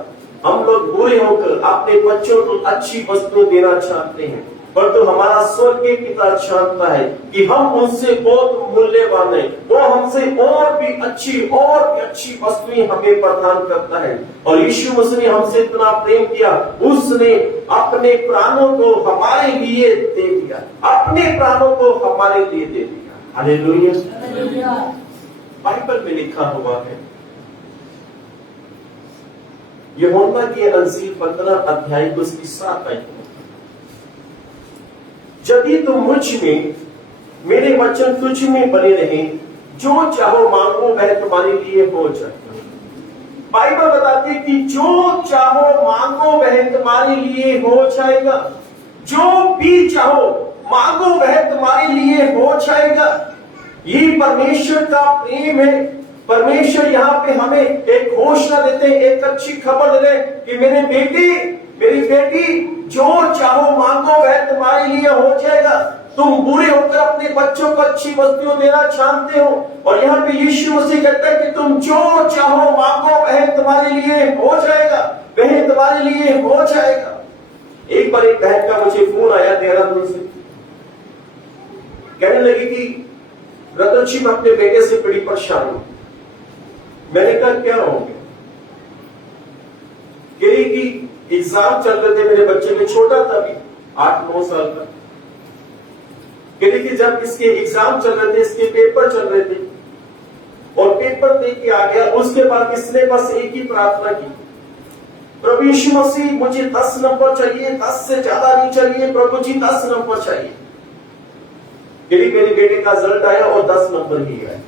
हम लोग बुरे होकर अपने बच्चों को अच्छी वस्तु देना चाहते हैं, पर तो हमारा स्वर्गीय पिता जानता है कि हम उनसे बहुत मूल्यवान है, वो हमसे और भी अच्छी वस्तुएं हमें प्रदान करता है। और यीशु मसीह ने हमसे इतना प्रेम किया, उसने अपने प्राणों को हमारे लिए दे दिया, अपने प्राणों को हमारे लिए दे दिया। हालेलुया। बाइबल में लिखा हुआ है यूहन्ना की इंजील 15 अध्याय उसकी 7 आयत, यदि तुम मुझ में, मेरे वचन तुझ में बने रहे, जो चाहो मांगो वह तुम्हारे लिए हो जाए। बाइबल बताती है कि जो चाहो मांगो वह तुम्हारे लिए हो जाएगा, जो भी चाहो मांगो वह तुम्हारे लिए हो जाएगा। ये परमेश्वर का प्रेम है। परमेश्वर यहाँ पे हमें एक घोषणा देते हैं, एक अच्छी खबर दे रहे कि मेरे बेटी, मेरी बेटी, जो चाहो मांगो वह तुम्हारे लिए हो जाएगा। तुम बुरे होकर अपने बच्चों को अच्छी वस्तुएं देना जानते हो, और यहाँ पे यीशु मसीह कहता है कि तुम जो चाहो मांगो वह तुम्हारे लिए हो जाएगा, वह तुम्हारे लिए हो जाएगा। एक बार एक बहन का मुझे फोन आया देहरादून से, कहने लगी कि ब्रदर जी मैं अपने बेटे से बड़ी परेशान हूं। मैंने कहा क्या हो गया? कही कि एग्जाम चल रहे थे, मेरे बच्चे में छोटा था अभी 8-9 साल का। कही कि जब इसके एग्जाम चल रहे थे, इसके पेपर चल रहे थे और पेपर दे के आ गया, उसके बाद इसने बस एक ही प्रार्थना की, प्रभु यीशु मसीह मुझे 10 नंबर चाहिए, 10 से ज्यादा नहीं चाहिए, प्रभु जी 10 नंबर चाहिए। कही मेरे बेटे का रिजल्ट आया और 10 नंबर ही आया।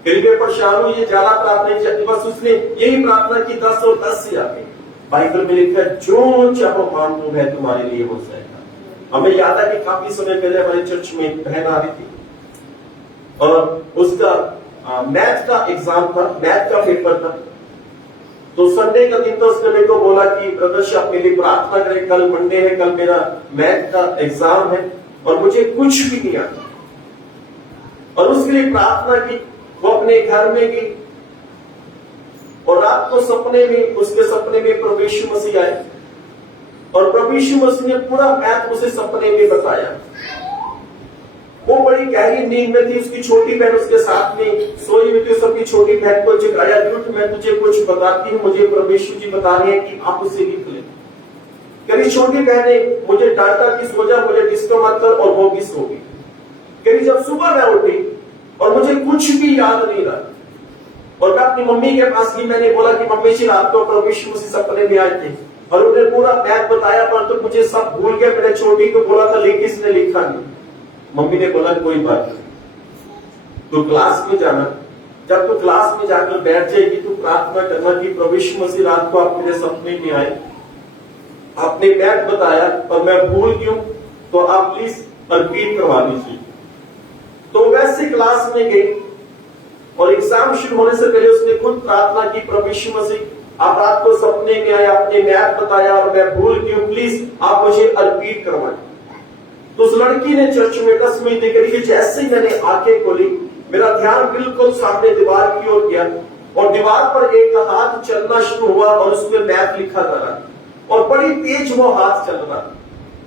कहीं मैं परेशान हूं, ये ज्यादा प्रार्थना नहीं चाहती, बस उसने यही प्रार्थना की 10 और 10 से आगे। बाइबल में लिखा है जो चाहो मांगो वह तुम्हारे लिए हो जाएगा। हमें याद है कि काफी समय पहले हमारे चर्च में बहन आ रही थी और उसका मैथ का एग्जाम था, मैथ का पेपर था। तो संडे का दिन तो उसने मेरे को बोला कि ब्रदर आप मेरी प्रार्थना करें, कल मंडे है, कल मेरा मैथ का एग्जाम है और मुझे कुछ भी नहीं आता। और उसके लिए प्रार्थना की, वो अपने घर में गई और रात को सपने में, उसके सपने में प्रभु यीशु मसीह आए और प्रभु यीशु मसीह ने पूरा मैथ उसे सपने में बताया। वो बड़ी गहरी नींद में थी, उसकी छोटी बहन उसके साथ में सोई हुई थी। उसकी छोटी बहन को जगाया, उठ मैं तुझे कुछ बताती हूँ, मुझे प्रभु यीशु जी बता रहे हैं कि आप उसे लिख ले। कभी छोटी बहन ने मुझे डांटा कि सो जा, मुझे डिस्टर्ब मत कर, और वो भी सो गई। कभी जब सुबह मैं उठी और मुझे कुछ भी याद नहीं रहा, और मैं अपनी मम्मी के पास गई, मैंने बोला कि मम्मी जी रात को प्रभु यीशु मसीह सपने में आए थे और उन्हें पूरा मैथ बताया, पर तो मुझे सब भूल गया। मैंने छोटी को बोला था लिख, किसने लिखा नहीं। मम्मी ने बोला कोई बात नहीं, तू क्लास में जाना, जब तू क्लास में जाकर बैठ जाएगी तो प्रार्थना करना कि प्रभु यीशु मसीह रात को आप मेरे सपने में आए, आपने मैथ बताया और मैं भूल गया, तो आप प्लीज रिपीट करवा लीजिए। तो वैसे क्लास में गई और एग्जाम शुरू होने से पहले उसने खुद प्रार्थना की, प्रभु यीशु मसीह आप रात को सपने में आए, आपने मैथ बताया और मैं भूल गई, प्लीज आप मुझे रिपीट करवाएं। तो उस लड़की ने चर्च में 10 मिनट देखी, जैसे ही मैंने आंखें खोली मेरा ध्यान बिल्कुल सामने दीवार की ओर गया और दीवार पर एक हाथ चलना शुरू हुआ और उसमें मैथ लिखा जा रहा और बड़ी तेज वो हाथ चल रहा।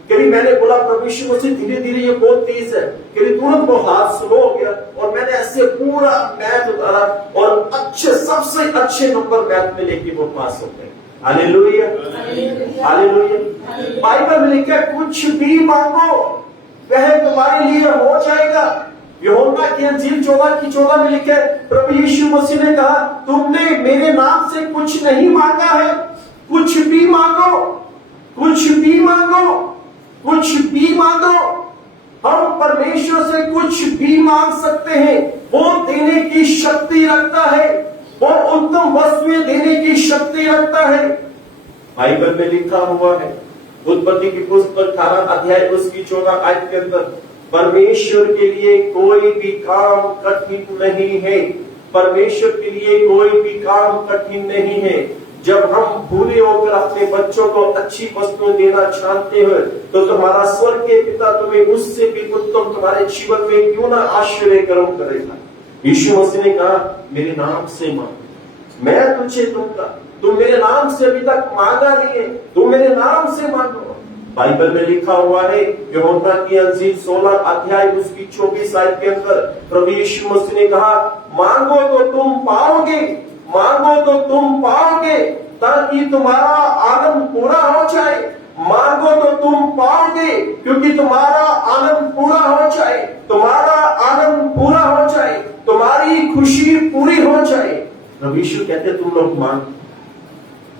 कभी मैंने बोला प्रभु यीशु मसीह धीरे धीरे ये बहुत तेज है, कभी तुरंत वो हाथ स्लो हो गया और मैंने ऐसे पूरा मैथ उतारा और अच्छे सबसे अच्छे नंबर मैथ में लेके वो पास हो गए। Hallelujah, hallelujah. बाइबल में लिखा है कुछ भी मांगो वह तुम्हारे लिए हो जाएगा। यूहन्ना की अंजील 14:14 में लिखा है प्रभु यीशु मसीह ने कहा तुमने मेरे नाम से कुछ नहीं मांगा है, कुछ भी मांगो, कुछ भी मांगो, कुछ भी मांगो। हम परमेश्वर से कुछ भी मांग सकते हैं, वो देने की शक्ति रखता है, वो उत्तम वस्तुएं देने की शक्ति रखता है। बाइबल में लिखा हुआ है उत्पत्ति की पुस्तक 18 अध्याय उसकी 14 आयत के अंदर, परमेश्वर के लिए कोई भी काम कठिन नहीं है, परमेश्वर के लिए कोई भी काम कठिन नहीं है। जब हम भूले होकर अपने बच्चों को अच्छी वस्तुएं देना चाहते हो तो तुम्हारा स्वर्ग के पिता तुम्हें उससे भी उत्तम तुम्हारे जीवन में क्यों ना आश्चर्य कर्म करेगा। यीशु मसीह ने कहा मेरे नाम से मांगो मैं तुझे दूंगा, तुम मेरे नाम से अभी तक मांगा नहीं है, तुम मेरे नाम से मांगो। बाइबल में लिखा हुआ है यूहन्ना की अंजील 16 अध्याय उसकी 24 आयत के अंदर प्रभु यीशु मसीह ने कहा मांगो तो तुम पाओगे, मांगो तो तुम पाओगे ताकि तुम्हारा आनंद पूरा हो जाए। मांगो तो तुम पाओगे क्योंकि तुम्हारा आनंद पूरा हो जाए, तुम्हारा आनंद पूरा हो जाए, तुम्हारी खुशी पूरी हो जाए। प्रभु यीशु कहते तुम लोग मांगो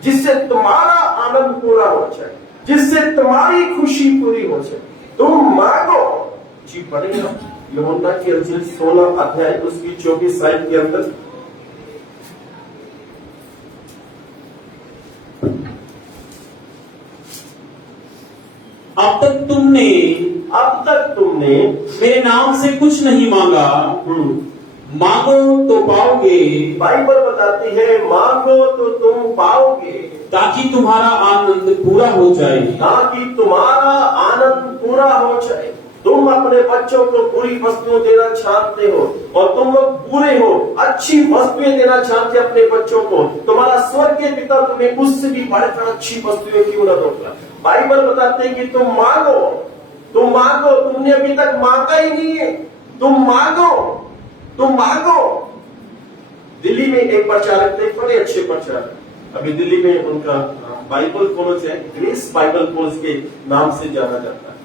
जिससे तुम्हारा आनंद पूरा हो जाए, जिससे तुम्हारी खुशी पूरी हो जाए। तुम मांगो जी पढ़ेगा यूहन्ना की अंजील 16 अध्याय उसकी 24 आयत के अंदर। अब तक तुमने मेरे नाम से कुछ नहीं मांगा, मांगो तो पाओगे। बाइबल बताती है मांगो तो तुम पाओगे ताकि तुम्हारा आनंद पूरा हो जाए, ताकि तुम्हारा आनंद पूरा हो जाए। तुम अपने बच्चों को बुरी वस्तुएं देना चाहते हो और तुम लोग बुरे हो, अच्छी वस्तुएं देना चाहते अपने बच्चों को, तुम्हारा स्वर्गीय पिता तुम्हें उससे भी बढ़कर अच्छी वस्तुएं क्यों न दोगा। बाइबल बताते हैं कि तुम मांगो, तुम मांगो, तुमने अभी तक मांगा ही नहीं है, तुम मांगो, तुम मांगो। दिल्ली में एक प्रचारक थे, बड़े अच्छे प्रचारक, अभी दिल्ली में उनका बाइबल कॉलेज है, ग्रेस बाइबल कॉलेज के नाम से जाना जाता है।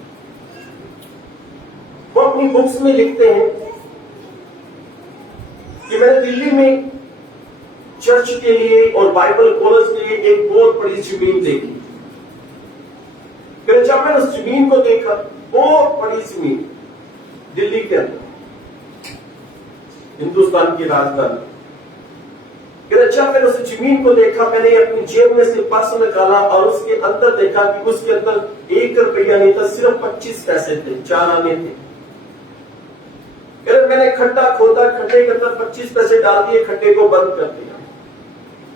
वो अपनी बुक्स में लिखते हैं कि मैंने दिल्ली में चर्च के लिए और बाइबल कॉलेज के लिए एक बहुत बड़ी जमीन देखी। फिर जब मैंने उस जमीन को देखा, बहुत बड़ी जमीन दिल्ली के अंदर, हिंदुस्तान की राजधानी। फिर जब मैंने उस जमीन को देखा, मैंने अपनी जेब में से पर्स निकाला और उसके अंदर देखा कि उसके अंदर 1 रुपया नहीं था, सिर्फ 25 पैसे थे, 4 आने थे। फिर मैंने खड्डा खोदा, खड्डे के अंदर 25 पैसे डाल दिए, खड्डे को बंद कर दिया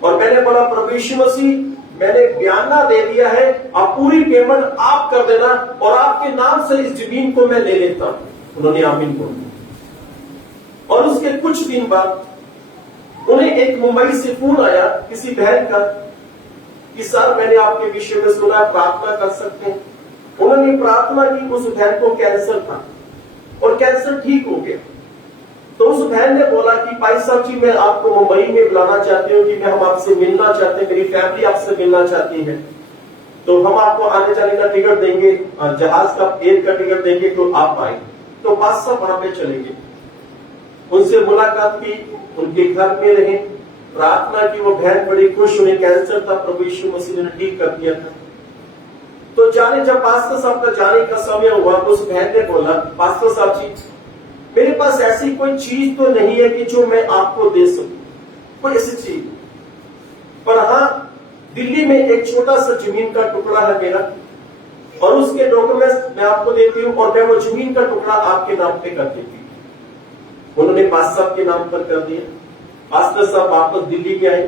और मैंने बोला प्रभु यीशु मसीह मैंने बयाना दे दिया है, आप पूरी पेमेंट आप कर देना और आपके नाम से इस जमीन को मैं ले लेता हूं। उन्होंने आमीन बोल दिया। और उसके कुछ दिन बाद उन्हें एक मुंबई से फोन आया किसी बहन का कि सर मैंने आपके विषय में सुना, प्रार्थना कर सकते हैं। उन्होंने प्रार्थना की, उस बहन को कैंसर था और कैंसर ठीक हो गया। तो उस बहन ने बोला कि भाई साहब जी, मैं आपको मुंबई में बुलाना चाहती हूँ, कि हम आपसे मिलना चाहते हैं, मेरी फैमिली आपसे मिलना चाहती है, तो हम आपको आने जाने का टिकट देंगे, जहाज का एयर का टिकट देंगे, तो आप आए। तो पास साहब वहां पे चले गए, उनसे मुलाकात की, उनके घर में रहे, प्रार्थना की। वो बहन बड़ी खुश, उन्हें कैंसर था, प्रभु यीशु मसीह ने ठीक कर दिया था। तो जब पास्टर साहब का जाने का समय हुआ, तो उस बहन ने बोला, पास्टर साहब जी, मेरे पास ऐसी कोई चीज तो नहीं है कि जो मैं आपको दे सकूं, कोई ऐसी चीज, पर हाँ दिल्ली में एक छोटा सा जमीन का टुकड़ा है मेरा, और उसके डॉक्यूमेंट्स मैं आपको देती हूँ, और मैं वो जमीन का टुकड़ा आपके नाम पे कर देती हूँ। उन्होंने पास्टर साहब के नाम पर कर दिया। पास्टर साहब वापस दिल्ली में आए।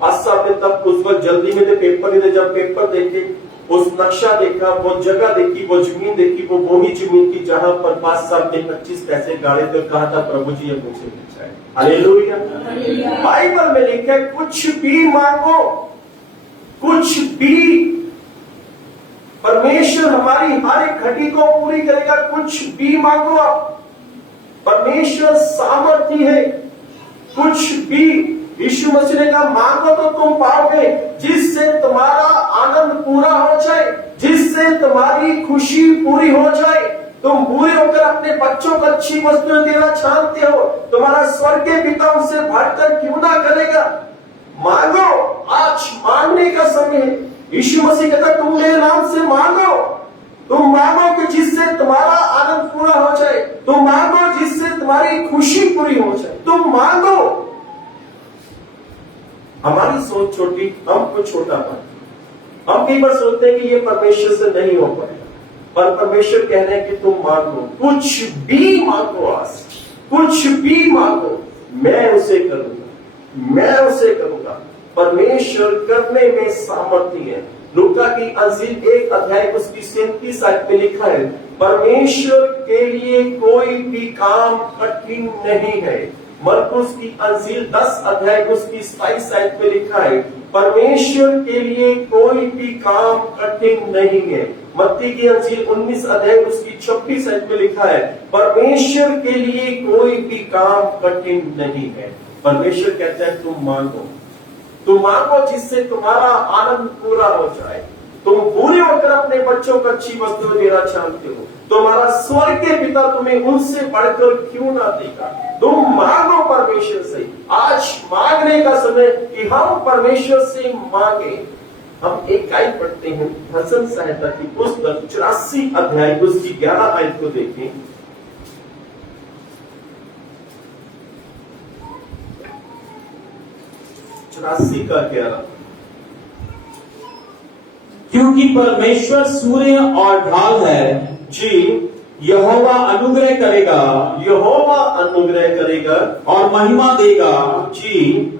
पास्टर साहब ने तब उस वक्त जल्दी में थे, पेपर नहीं थे, जब पेपर देखे, उस नक्शा देखा, वो जगह देखी, वो जमीन देखी, वो ही जमीन की जहां पर पास्टर साहब ने 25 पैसे गाड़े थे, कहा था प्रभु जी ये मुझे मिल जाए। हालेलुया। बाइबल में लिखा है, कुछ भी मांगो, कुछ भी, परमेश्वर हमारी हर एक घटी को पूरी करेगा। कुछ भी मांगो आप, परमेश्वर सामर्थी है। कुछ भी, यीशु मसीह ने कहा मांगो तो तुम पाओगे, जिससे तुम्हारा आनंद पूरा हो जाए, जिससे तुम्हारी खुशी पूरी हो जाए। तुम बुरे होकर अपने बच्चों को अच्छी वस्तुएं देना चाहते हो, तुम्हारा स्वर्गीय पिता उनसे बढ़कर क्यों ना करेगा। मांगो, आज मांगने का समय है। यीशु मसीह कहता तुम मेरे नाम से मांगो, तुम मांगो कि जिससे तुम्हारा आनंद पूरा हो जाए, तुम मांगो जिससे तुम्हारी खुशी पूरी हो जाए, तुम मांगो। हमारी सोच छोटी, हम कुछ छोटा पाते। हम कई बार सोचते हैं कि ये परमेश्वर से नहीं हो पाएगा, पर परमेश्वर कह रहे हैं कि तुम मांगो, कुछ भी मांगो, आज कुछ भी मांगो, मैं उसे करूंगा, मैं उसे करूंगा। परमेश्वर करने में सामर्थ्य है। लूका की अंजील 1 अध्याय उसकी 37 आयत में लिखा है, परमेश्वर के लिए कोई भी काम कठिन नहीं है। मरकुस की अंजील 10 अध्याय उसकी 27 आयत में लिखा है, परमेश्वर के लिए कोई भी काम कठिन नहीं है। मत्ती की अंजील 19 अध्याय उसकी 26 आयत में लिखा है, परमेश्वर के लिए कोई भी काम कठिन नहीं है। परमेश्वर कहता है तुम मांगो, तुम मांगो जिससे तुम्हारा आनंद पूरा हो जाए। तुम बुरे होकर अपने बच्चों को अच्छी वस्तुएं देना चाहते हो, तुम्हारा स्वर्गीय पिता तुम्हें उनसे बढ़कर क्यों ना देगा। तुम मांगो परमेश्वर से। आज मांगने का समय कि हम परमेश्वर से मांगे। हम एक आयत पढ़ते हैं, भजन संहिता की पुस्तक 84 अध्याय उसकी 11 आयत को देखें। 84 का 11। क्योंकि परमेश्वर सूर्य और ढाल है, जी, यहोवा अनुग्रह करेगा, यहोवा अनुग्रह करेगा और महिमा देगा। जी,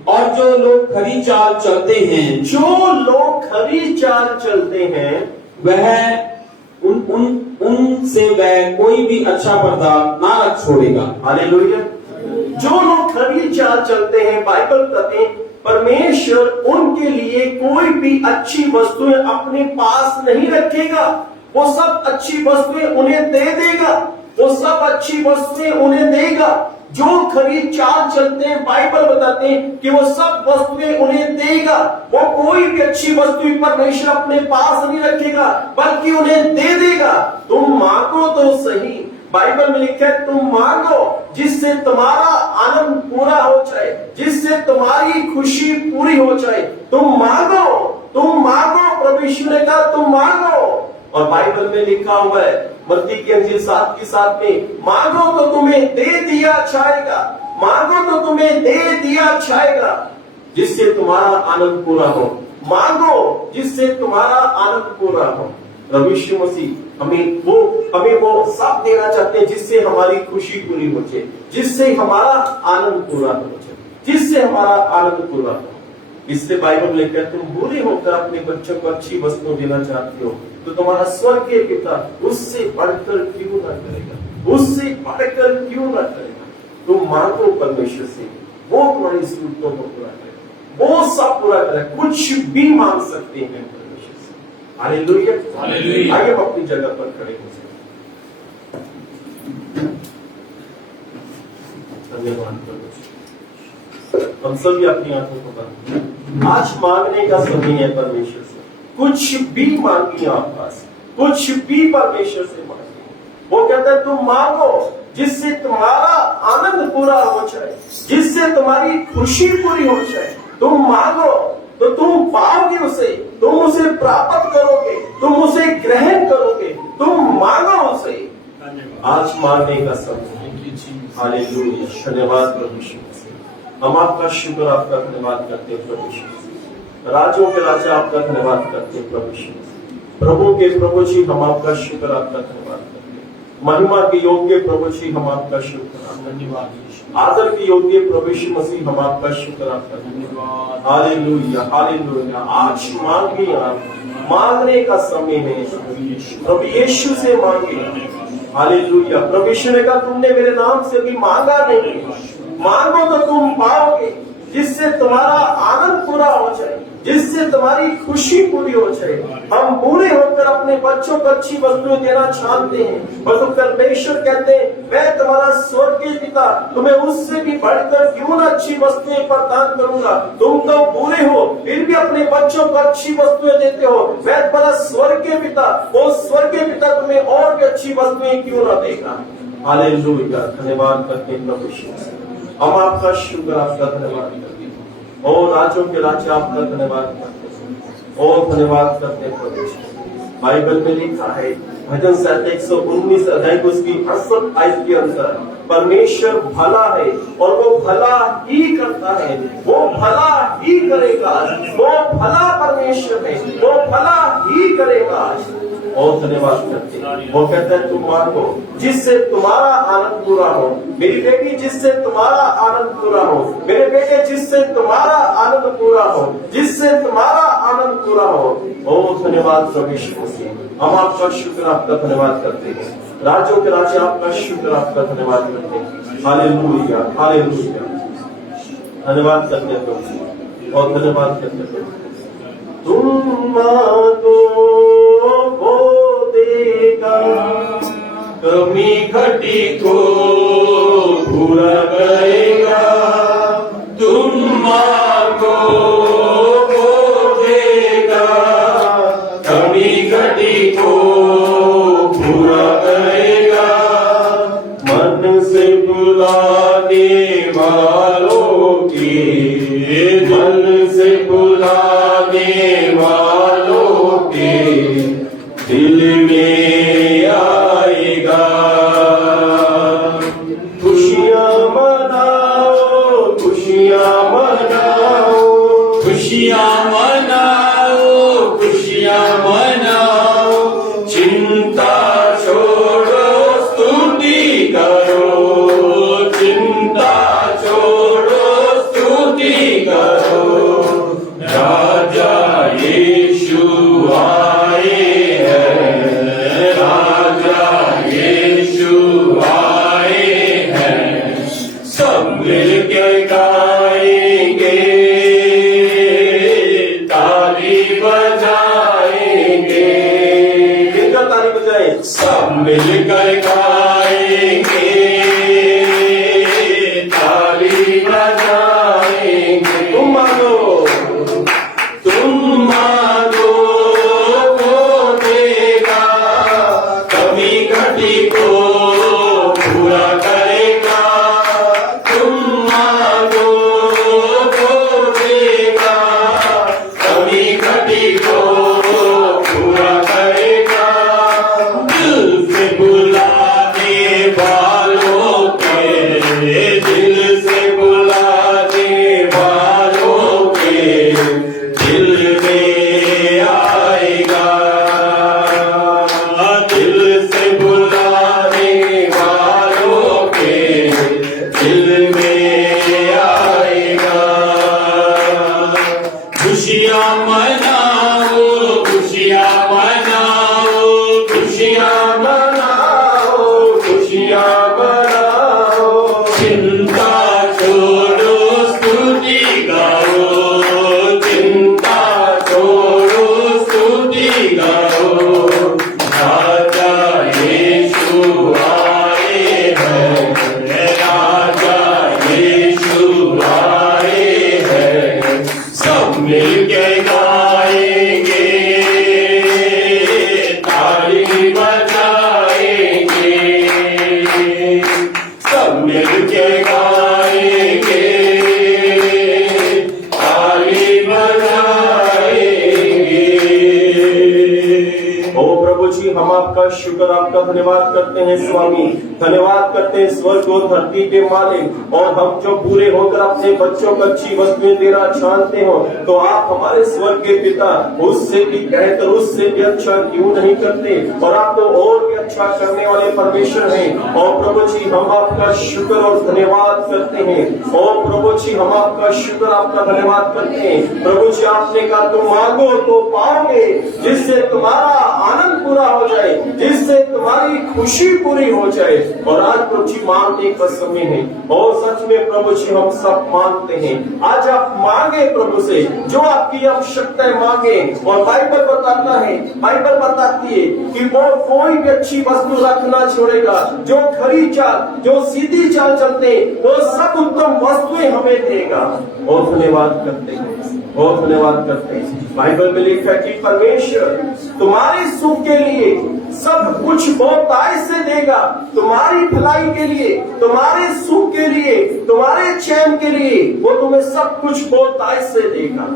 और जो लोग खरी चाल चलते हैं, जो लोग खरी चाल चलते हैं, वह उनसे वह कोई भी अच्छा पदार्थ ना रख छोड़ेगा। हालेलुया। जो लोग खरी चाल चलते हैं, बाइबल कहते हैं परमेश्वर उनके लिए कोई भी अच्छी वस्तुएं अपने पास नहीं रखेगा। वो सब अच्छी वस्तुएं उन्हें दे देगा, वो सब अच्छी वस्तुएं उन्हें देगा। जो खरी चाल चलते हैं, बाइबल बताते हैं कि वो सब वस्तुएं उन्हें देगा। वो कोई भी अच्छी वस्तु परमेश्वर अपने पास नहीं रखेगा, बल्कि उन्हें दे देगा। तुम मांगो तो सही। बाइबल में लिखा है तुम मांगो जिससे तुम्हारा आनंद पूरा हो जाए, जिससे तुम्हारी खुशी पूरी हो जाए। तुम मांगो, तुम मांगो। प्रभु यीशु ने कहा तुम मांगो। और बाइबल में लिखा हुआ है मत्ती की अंजील 7 की 7 में, मांगो तो तुम्हें दे दिया जाएगा, मांगो तो तुम्हें दे दिया जाएगा, जिससे तुम्हारा आनंद पूरा हो। मांगो जिससे तुम्हारा आनंद पूरा हो। प्रभु यीशु मसीह हमें वो सब देना चाहते हैं जिससे हमारी खुशी पूरी हो जाए, जिससे हमारा आनंद पूरा हो जाए, जिससे हमारा आनंद पूरा हो। इसलिए बाइबल में लिखा है तुम बुरे होकर अपने बच्चों को अच्छी वस्तु देना चाहते हो, तो तुम्हारा स्वर्गीय पिता उससे बढ़कर क्यों ना करेगा, उससे बढ़कर क्यों ना करेगा। तुम मांगो परमेश्वर से, वो तुम्हारी जरूरतों को पूरा करेगा। वो सब पूरा करे, कुछ भी मांग सकते हैं परमेश्वर से। Hallelujah, hallelujah. आइए हम अपनी जगह पर खड़े हो जाए। धन्यवाद परमेश्वर। हम सभी अपनी आंखों को बंद करें। आज मांगने का समय है परमेश्वर से, कुछ भी मांगिए आप पास, कुछ भी परमेश्वर से मांगिए। वो कहता है तुम मांगो जिससे तुम्हारा आनंद पूरा हो जाए, जिससे तुम्हारी खुशी पूरी हो जाए। तुम मांगो तो तुम पाओगे उसे, तुम उसे प्राप्त करोगे, तुम उसे ग्रहण करोगे। तुम मांगो उसे। आज मांगने का समय है। हालेलुया, धन्यवाद प्रभु यीशु मसीह। हम आपका शुक्र, आपका धन्यवाद करते हैं प्रभु यीशु मसीह। राजों के राजा आपका धन्यवाद करते हैं प्रभु यीशु मसीह। प्रभु के प्रभु जी हम आपका शुक्र, आपका धन्यवाद करते हैं। महिमा के योग्य प्रभु जी हम आपका शुक्र, धन्यवाद। आदर के योग्य प्रभु यीशु मसीह हम आपका शुक्र, आपका धन्यवाद। Hallelujah, hallelujah. आज मांगिए, आप मांगने का समय है। प्रभु यीशु से मांगिए। हालेलुया। प्रभु यीशु ने कहा तुमने मेरे नाम से भी मांगा नहीं, मांगो तो तुम पाओगे, जिससे तुम्हारा आनंद पूरा हो जाए, जिससे तुम्हारी खुशी पूरी हो जाए। हम पूरे होकर अपने बच्चों को अच्छी वस्तुएं देना चाहते हैं, परंतु परमेश्वर कहते हैं मैं तुम्हारा स्वर्गीय पिता तुम्हें उससे भी बढ़कर क्यों ना अच्छी वस्तुएं प्रदान करूंगा। तुम तो पूरे हो फिर भी अपने बच्चों को अच्छी वस्तुएं देते हो। मैं तुम्हारा स्वर्गीय पिता, वो स्वर्गीय पिता तुम्हें और भी अच्छी वस्तुएं क्यों ना देगा। हालेलुया, धन्यवाद करते हैं प्रभु यीशु। हम आपका शुक्र, आपका धन्यवाद करते हैं। और राजों के राजा आपका धन्यवाद करते हैं और धन्यवाद करते हैं प्रभु यीशु। बाइबल में लिखा है भजन संहिता 119 अध्याय को उसकी 68 आयत के अंदर परमेश्वर भला है और वो भला ही करता है, वो भला ही करेगा। वो भला परमेश्वर है, वो भला ही करेगा। और धन्यवाद करते हैं। वो कहता है तुम मांगो जिससे तुम्हारा आनंद पूरा हो। मेरी बेटी जिससे तुम्हारा आनंद पूरा हो, मेरे बेटे जिससे तुम्हारा आनंद पूरा हो, जिससे तुम्हारा आनंद पूरा हो। ओ धन्यवाद प्रभु यीशु मसीह। हम आपका शुक्र, आपका धन्यवाद करते हैं। राजों के राजा आपका शुक्र, आपका धन्यवाद करते हैं। Hallelujah, hallelujah. धन्यवाद करते हैं प्रभु और धन्यवाद करते हैं। तुम मांगो वो देगा, कमी घटी को पूरा करेगा। तुम मांगो वो देगा, कमी घटी को पूरा करेगा। मन से बुलाने वालों की, मन से बुलाने वालों के दिल में आएगा। खुशियाँ मनाओ, खुशियाँ मनाओ, खुशियाँ मनाओ, खुशियाँ मनाओ। चिंता छोड़ो, स्तुति करो। चिंता छोड़ो, स्तुति करो। राजा यीशु आए हैं, राजा यीशु आए हैं। सब मिलकर गाएंगे, ताली बजाएंगे। मिलकर ताली बजाएं। सब मिलकर गाएंगे, ताली बजाएंगे। तुम मांगो, तुम मांगो वो देगा, कमी घटी को पूरा करेगा। तुम मांगो वो देगा, कमी घटी को पूरा करेगा। दिल से बुला शुक्र आपका धन्यवाद करते हैं स्वामी। धन्यवाद करते हैं स्वर्ग और धरती के मालिक। और हम जो पूरे होकर अपने बच्चों को अच्छी वस्तुएं देना जानते हो तो आप हमारे स्वर्ग के पिता उससे भी बेहतर, उससे भी अच्छा क्यों नहीं करते। और आप तो और भी अच्छा करने वाले परमेश्वर हैं। और प्रभु जी हम आपका शुक्र और धन्यवाद करते हैं। और प्रभु जी हम आपका शुक्र आपका धन्यवाद करते हैं। प्रभु जी आपने कहा तुम मांगो तो पाओगे, जिससे तुम्हारा आनंद पूरा हो जाए, जिससे तुम्हारी खुशी पूरी हो जाए। और आज प्रभु जी मांगने का समय है। और सच में प्रभु जी हम सब मांगते हैं। आज आप मांगे प्रभु से जो आपकी आवश्यकताएं मांगे। और बाइबल बताता है, बाइबल बताती है कि वो कोई भी अच्छी वस्तु रखना छोड़ेगा। जो खरी चाल, जो सीधी चाल चलते वो सब उत्तम वस्तुएं हमें देगा। और धन्यवाद करते हैं, और धन्यवाद करते हैं। बाइबल में लिखा है कि परमेश्वर तुम्हारे सुख के लिए सब कुछ बहुतायत से देगा। तुम्हारी भलाई के लिए, तुम्हारे सुख के लिए, तुम्हारे चैन के लिए वो तुम्हें सब कुछ बहुतायत से देगा।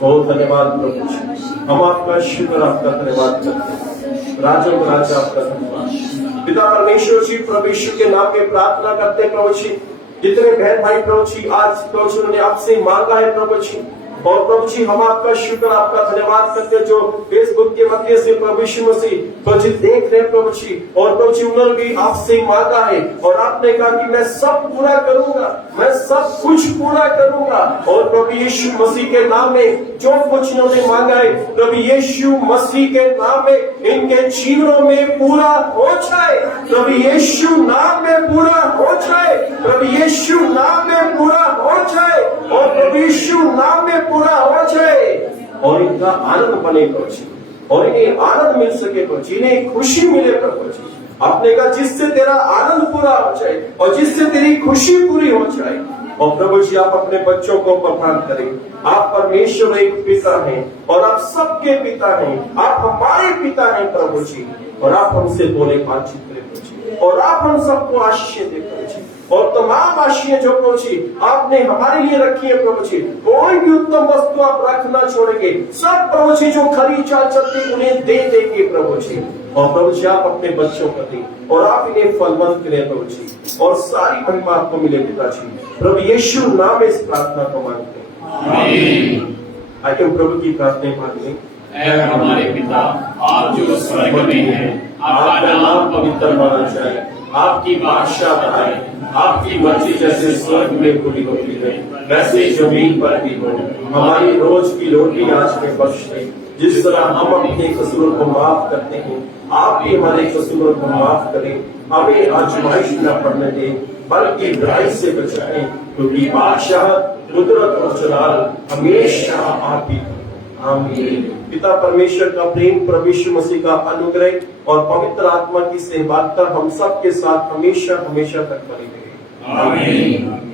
बहुत धन्यवाद प्रभु जी, हम आपका शुक्र आपका धन्यवाद करते हैं। राजा को राजा आपका धन्यवाद। पिता परमेश्वर जी प्रभु यीशु के नाम में प्रार्थना करते हैं प्रभु जी। जितने बहन भाई प्रभु जी आज प्रभु जी उन्होंने आपसे मांगा है प्रभु जी। और प्रभु जी हम आपका शुक्र आपका धन्यवाद करते हैं जो फेसबुक के माध्यम से प्रभु यीशु मसीह प्रभु जी देख रहे हैं प्रभु जी। और प्रभु जी उन्होंने भी आपसे मांगा है और आपने कहा कि मैं सब पूरा करूंगा, मैं सब कुछ पूरा करूंगा। और प्रभु यीशु मसीह के नाम में जो कुछ इन्होंने मांगा है प्रभु यीशु मसीह के नाम में इनके जीवनों में पूरा हो जाए। प्रभु यीशु नाम में पूरा हो जाए, प्रभु यीशु नाम में पूरा हो जाए, और प्रभु यीशु नाम में पूरा हो जाए। और इनका आनंद बने प्रभु जी, और इन्हें आनंद मिल सके प्रभु जी, इन्हें खुशी मिले प्रभु जी। आपने कहा जिससे तेरा आनंद पूरा हो जाए और जिससे तेरी खुशी पूरी हो जाए। और प्रभु जी आप अपने बच्चों को प्रदान करें। आप परमेश्वर एक पिता हैं और आप सबके पिता हैं। आप हमारे पिता हैं प्रभु जी। और आप हमसे बोले बातचीत करें प्रभु जी, और आप हम सबको आशीष दे प्रभु जी। और तमाम आशीष जो प्रभु जी आपने हमारे लिए रखी है प्रभु जी, कोई भी उत्तम वस्तु आप रखना छोड़ेंगे। सब प्रभु जी जो खरी चाल चलती उन्हें दे देंगे प्रभु जी। और प्रभु जी आप अपने बच्चों को दें और आप इन्हें फलवंत करें प्रभु जी। और सारी महिमा आपको मिले पिता जी। प्रभु यीशु नाम में इस प्रार्थना को मांगते हैं। आइए प्रभु की प्रार्थना मांगे। ऐ हमारे पिता आप जो स्वर्ग में हैं, आपका नाम पवित्र माना जाए, आपकी बादशाह आए, आपकी मर्जी जैसे स्वर्ग में पूरी होती है वैसे जमीन पर भी हो। हमारी रोज की रोटी आज में बख्श दे, जिस तरह हम अपने कसूरों को माफ करते हैं आप भी हमारे कसूरों को माफ करें। हमें आजमाइश न पड़ने दें बल्कि बुराई से बचाएं, क्योंकि बादशाह कुदरत और जलाल हमेशा आप ही। आमीन। पिता परमेश्वर का प्रेम, प्रभु यीशु मसीह का अनुग्रह और पवित्र आत्मा की सहभागिता हम सब के साथ हमेशा हमेशा तक बनी रहे। आमीन।